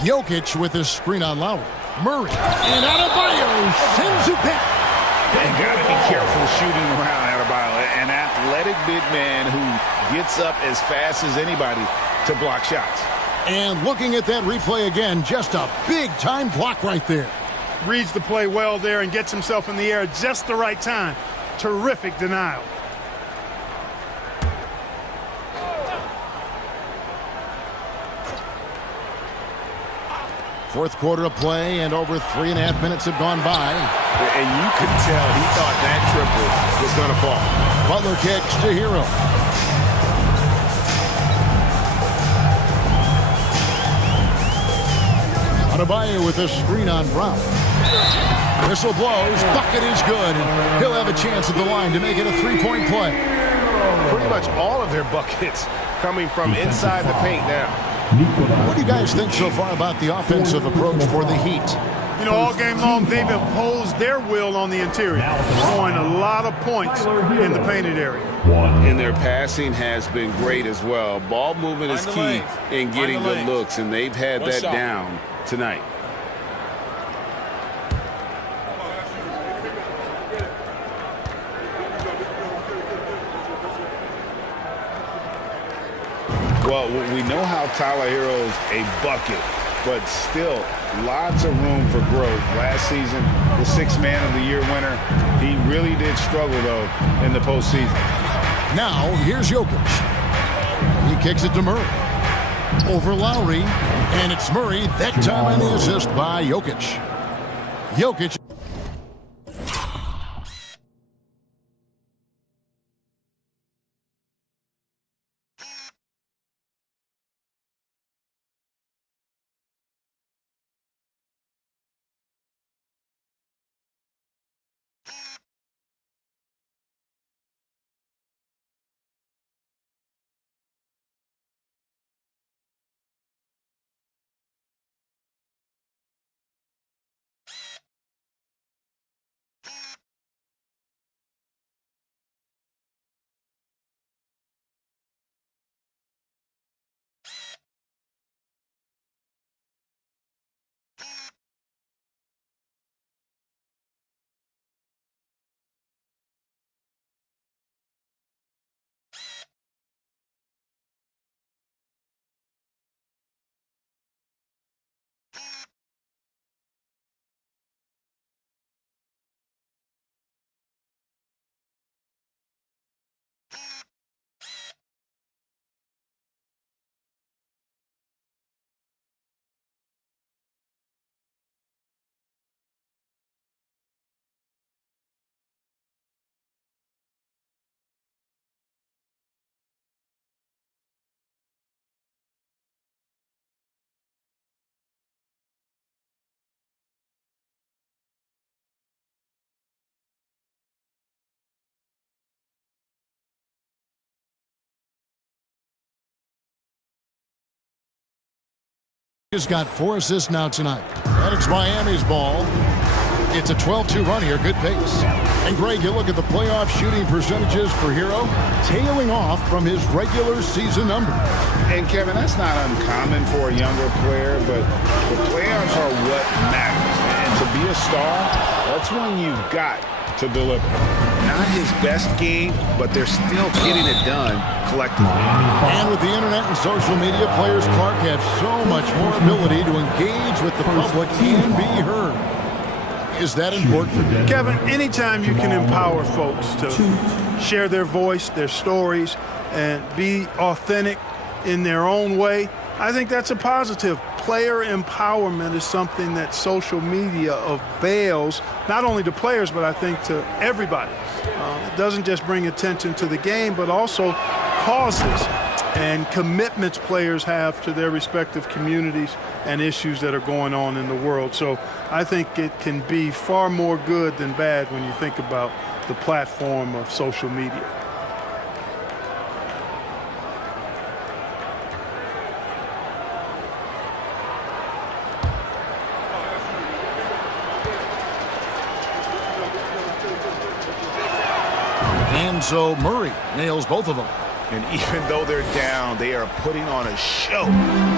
Jokic with his screen on Lowry. Murray. And Adebayo sends it back. They got to be careful shooting around Adebayo. An athletic big man who gets up as fast as anybody to block shots. And looking at that replay again, just a big-time block right there. Reads the play well there and gets himself in the air at just the right time. Terrific denial. Fourth quarter of play, and over 3.5 minutes have gone by. And you could tell he thought that triple was going to fall. Butler kicks to Hero. Adebayo with a screen on Brown. Whistle blows, bucket is good, and he'll have a chance at the line to make it a three-point play. Pretty much all of their buckets coming from inside the paint now. What do you guys think so far about the offensive approach for the Heat? You know, all game long, they've imposed their will on the interior, scoring a lot of points in the painted area. And their passing has been great as well. Ball movement is key in getting good looks, and they've had that down tonight. Well, we know how Tyler Hero's a bucket, but still lots of room for growth. Last season, the Sixth Man of the Year winner, he really did struggle, though, in the postseason. Now, here's Jokic. He kicks it to Murray. Over Lowry, and it's Murray, that time on the assist by Jokic. Jokic. He's got 4 assists now tonight. And it's Miami's ball. It's a 12-2 run here. Good pace. And Greg, you look at the playoff shooting percentages for Hero, tailing off from his regular season numbers. And Kevin, that's not uncommon for a younger player, but the playoffs are what matters. And to be a star, that's when you've got to deliver. Not his best game, but they're still getting it done collectively. And with the internet and social media, players Clark have so much more ability to engage with the public and be heard. Is that important? Kevin, anytime you can empower folks to share their voice, their stories, and be authentic in their own way, I think that's a positive. Player empowerment is something that social media avails, not only to players, but I think to everybody. It doesn't just bring attention to the game, but also causes and commitments players have to their respective communities and issues that are going on in the world. So I think it can be far more good than bad when you think about the platform of social media. And so Murray nails both of them. And even though they're down, they are putting on a show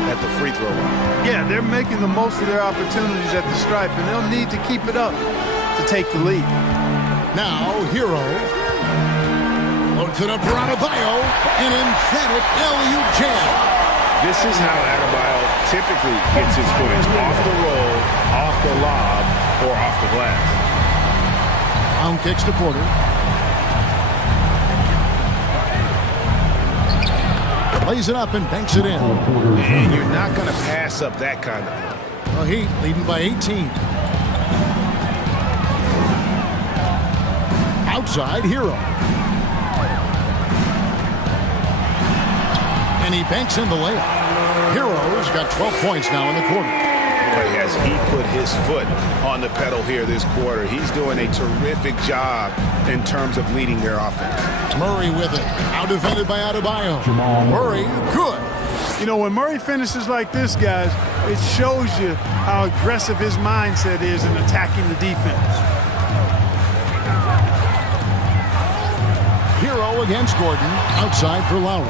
at the free throw line. Yeah, they're making the most of their opportunities at the stripe, and they'll need to keep it up to take the lead. Now, Hero. Loads it up for Adebayo. An emphatic alley-oop jam. This is how Adebayo typically gets his points. Off the roll, off the lob, or off the glass. Brown kicks to Porter. Lays it up and banks it in. And you're not going to pass up that kind of play. Well, Heat leading by 18. Outside, Hero. And he banks in the layup. Hero's got 12 points now in the quarter. As he put his foot on the pedal here this quarter, he's doing a terrific job in terms of leading their offense. Murray with it. Out defended by Adebayo. Murray, good. You know, when Murray finishes like this, guys, it shows you how aggressive his mindset is in attacking the defense. Hero against Gordon. Outside for Lowry.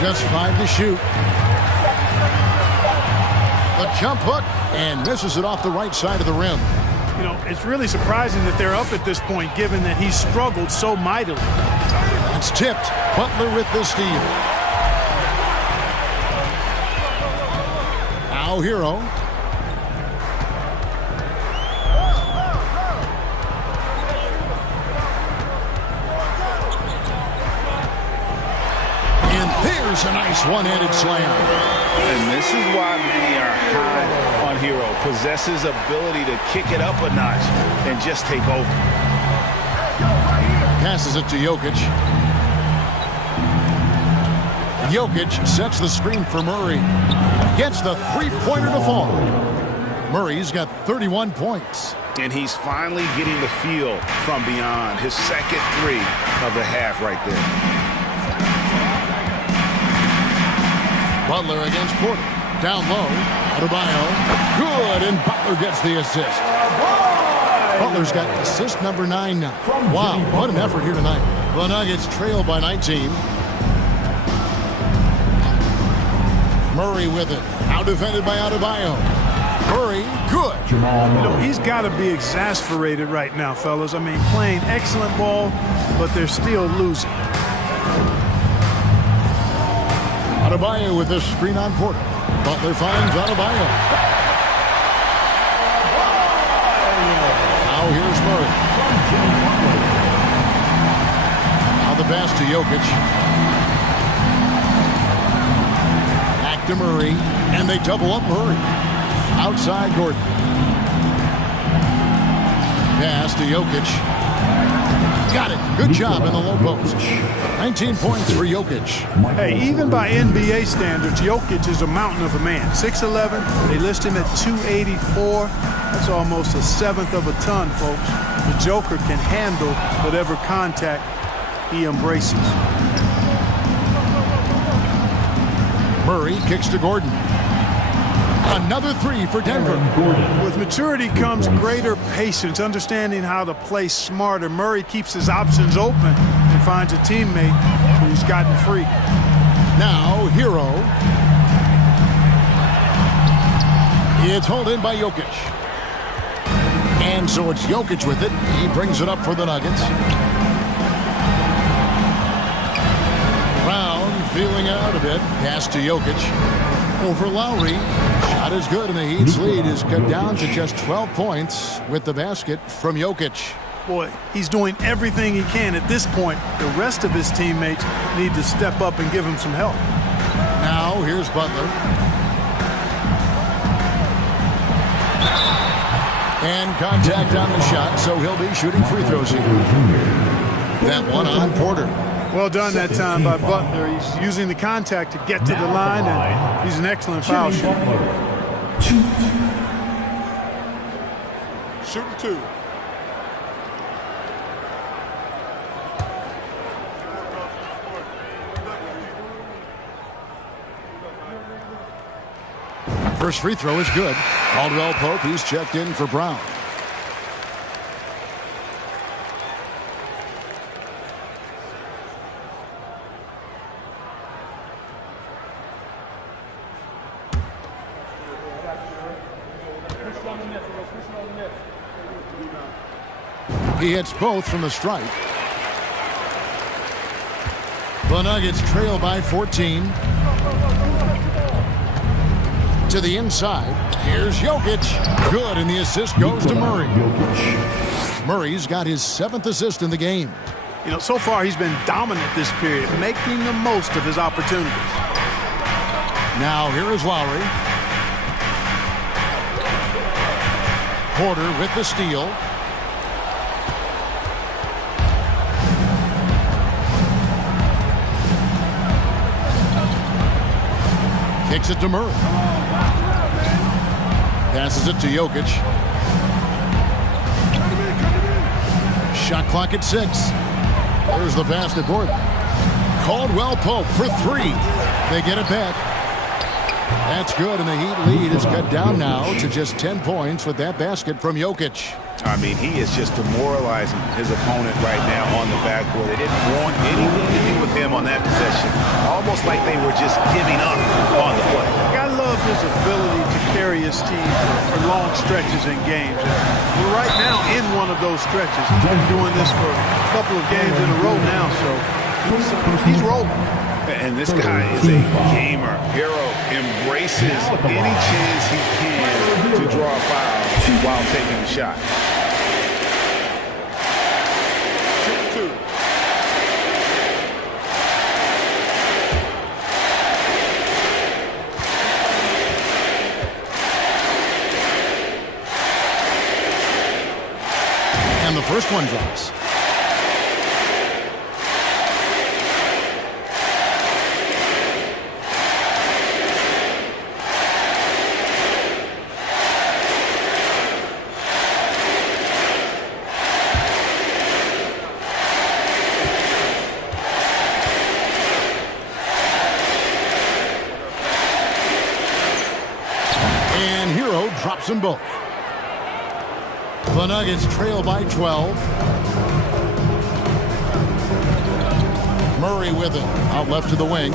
Just 5 to shoot. The jump hook and misses it off the right side of the rim. You know, it's really surprising that they're up at this point, given that he struggled so mightily. It's tipped. Butler with the steal. Now Hero. There's a nice one-handed slam. And this is why many are high on Hero. Possesses ability to kick it up a notch and just take over. Passes it to Jokic. Jokic sets the screen for Murray. Gets the three-pointer to fall. Murray's got 31 points. And he's finally getting the feel from beyond. His second three of the half right there. Butler against Porter. Down low. Adebayo. Good, and Butler gets the assist. Butler's got assist number 9 now. Wow, what an effort here tonight. The Nuggets trail by 19. Murray with it. Out defended by Adebayo. Murray, good. You know, he's got to be exasperated right now, fellas. I mean, playing excellent ball, but they're still losing. Adebayo with this screen on Porter. Butler finds Adebayo. Now here's Murray. Now the pass to Jokic. Back to Murray. And they double up Murray. Outside Gordon. Pass to Jokic. Got it. Good job in the low post. 19 points for Jokic. Hey, even by NBA standards, Jokic is a mountain of a man. 6'11", they list him at 284. That's almost a seventh of a ton, folks. The Joker can handle whatever contact he embraces. Murray kicks to Gordon. Another three for Denver. With maturity comes greater patience, understanding how to play smarter. Murray keeps his options open and finds a teammate who's gotten free. Now, Hero. It's hauled in by Jokic. And so it's Jokic with it. He brings it up for the Nuggets. Brown feeling out a bit. Pass to Jokic. Over Lowry. Shot is good, and the Heat's lead is cut down to just 12 points with the basket from Jokic. Boy, he's doing everything he can at this point. The rest of his teammates need to step up and give him some help. Now, here's Butler. And contact on the shot, so he'll be shooting free throws here. That one on Porter. Well done that time by Butler. He's using the contact to get to the line, and he's an excellent foul shooter. Shooting two. First free throw is good. Caldwell Pope, he's checked in for Brown. He hits both from the stripe. The Nuggets trail by 14. To the inside. Here's Jokic. Good, and the assist goes to Murray. Murray's got his 7th assist in the game. You know, so far he's been dominant this period, making the most of his opportunities. Now here is Lowry. Porter with the steal. Kicks it to Murray. Passes it to Jokic. Shot clock at 6. There's the pass to Gordon. Caldwell Pope for 3. They get it back. That's good, and the Heat lead is cut down now to just 10 points with that basket from Jokic. I mean, he is just demoralizing his opponent right now on the backboard. They didn't want anything to do with him on that possession. Almost like they were just giving up on the play. I love his ability to carry his team for long stretches in games. And we're right now in one of those stretches. He's been doing this for a couple of games in a row now, so he's rolling. And this guy is a gamer. Hero embraces any chance he can to draw a foul while taking the shot. Shooting two. And the first one drops. Drops them both. The Nuggets trail by 12. Murray with it. Out left to the wing.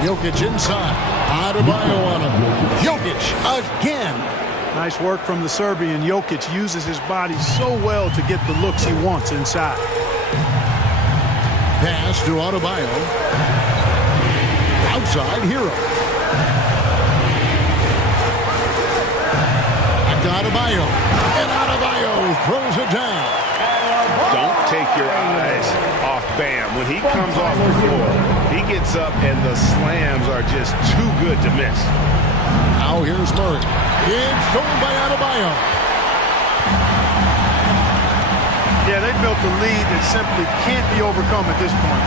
Jokic inside. Adebayo on him. Jokic again. Nice work from the Serbian. Jokic uses his body so well to get the looks he wants inside. Pass to Adebayo. Outside, Hero. Adebayo. And Adebayo throws it down. Don't take your eyes off Bam. When he comes off the floor, he gets up and the slams are just too good to miss. Now here's Murray. It's stolen by Adebayo. Yeah, they built a lead that simply can't be overcome at this point.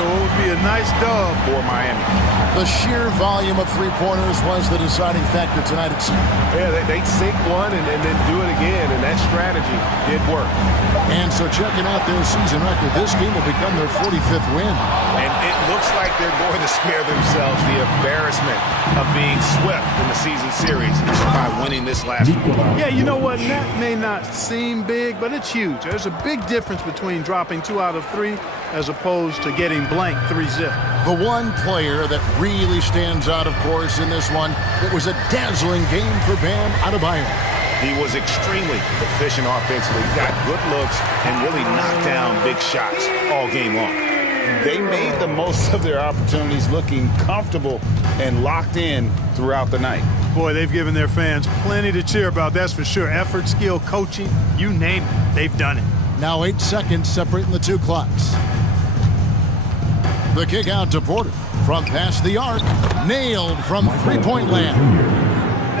So it would be a nice dub for Miami. The sheer volume of three-pointers was the deciding factor tonight, it seemed. Yeah, they sink one and then do it again, and that strategy did work. And so checking out their season record, this game will become their 45th win. And it looks like they're going to spare themselves the embarrassment of being swept in the season series by winning this last one. Yeah, you know what? That may not seem big, but it's huge. There's a big difference between dropping 2 out of 3 as opposed to getting blank 3-zip. The one player that really stands out, of course, in this one, it was a dazzling game for Bam Adebayo. He was extremely efficient offensively, got good looks, and really knocked down big shots all game long. They made the most of their opportunities, looking comfortable and locked in throughout the night. Boy, they've given their fans plenty to cheer about, that's for sure. Effort, skill, coaching, you name it, they've done it. Now 8 seconds separating the two clocks. The kick out to Porter from past the arc, nailed from three-point land.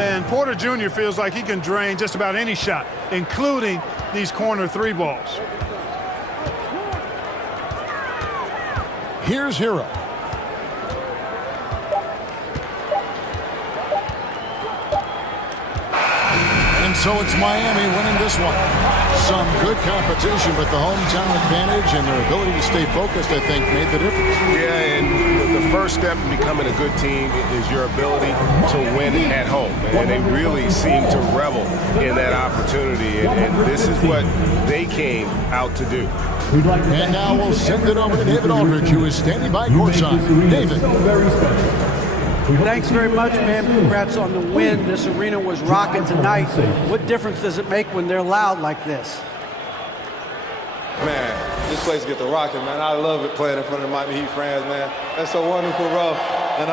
And Porter Jr. feels like he can drain just about any shot, including these corner 3 balls. Here's Hero. And so it's Miami winning this one. Some good competition, but the hometown advantage and their ability to stay focused, I think, made the difference. Yeah, and the first step in becoming a good team is your ability to win at home. And they really seem to revel in that opportunity, and this is what they came out to do. And now we'll send it over to David Aldridge, who is standing by courtside. David. Thanks very much, man. Congrats on the win. This arena was rocking tonight. What difference does it make when they're loud like this? Man, this place get the rocking, man. I love it playing in front of the Miami Heat fans, man. That's so wonderful, bro. And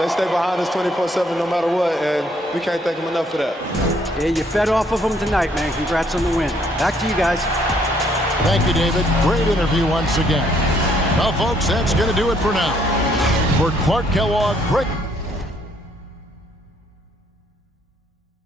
they stay behind us 24/7 no matter what, and we can't thank them enough for that. Yeah, you fed off of them tonight, man. Congrats on the win. Back to you guys. Thank you, David. Great interview once again. Well, folks, that's going to do it for now. For Clark Kellogg, Greg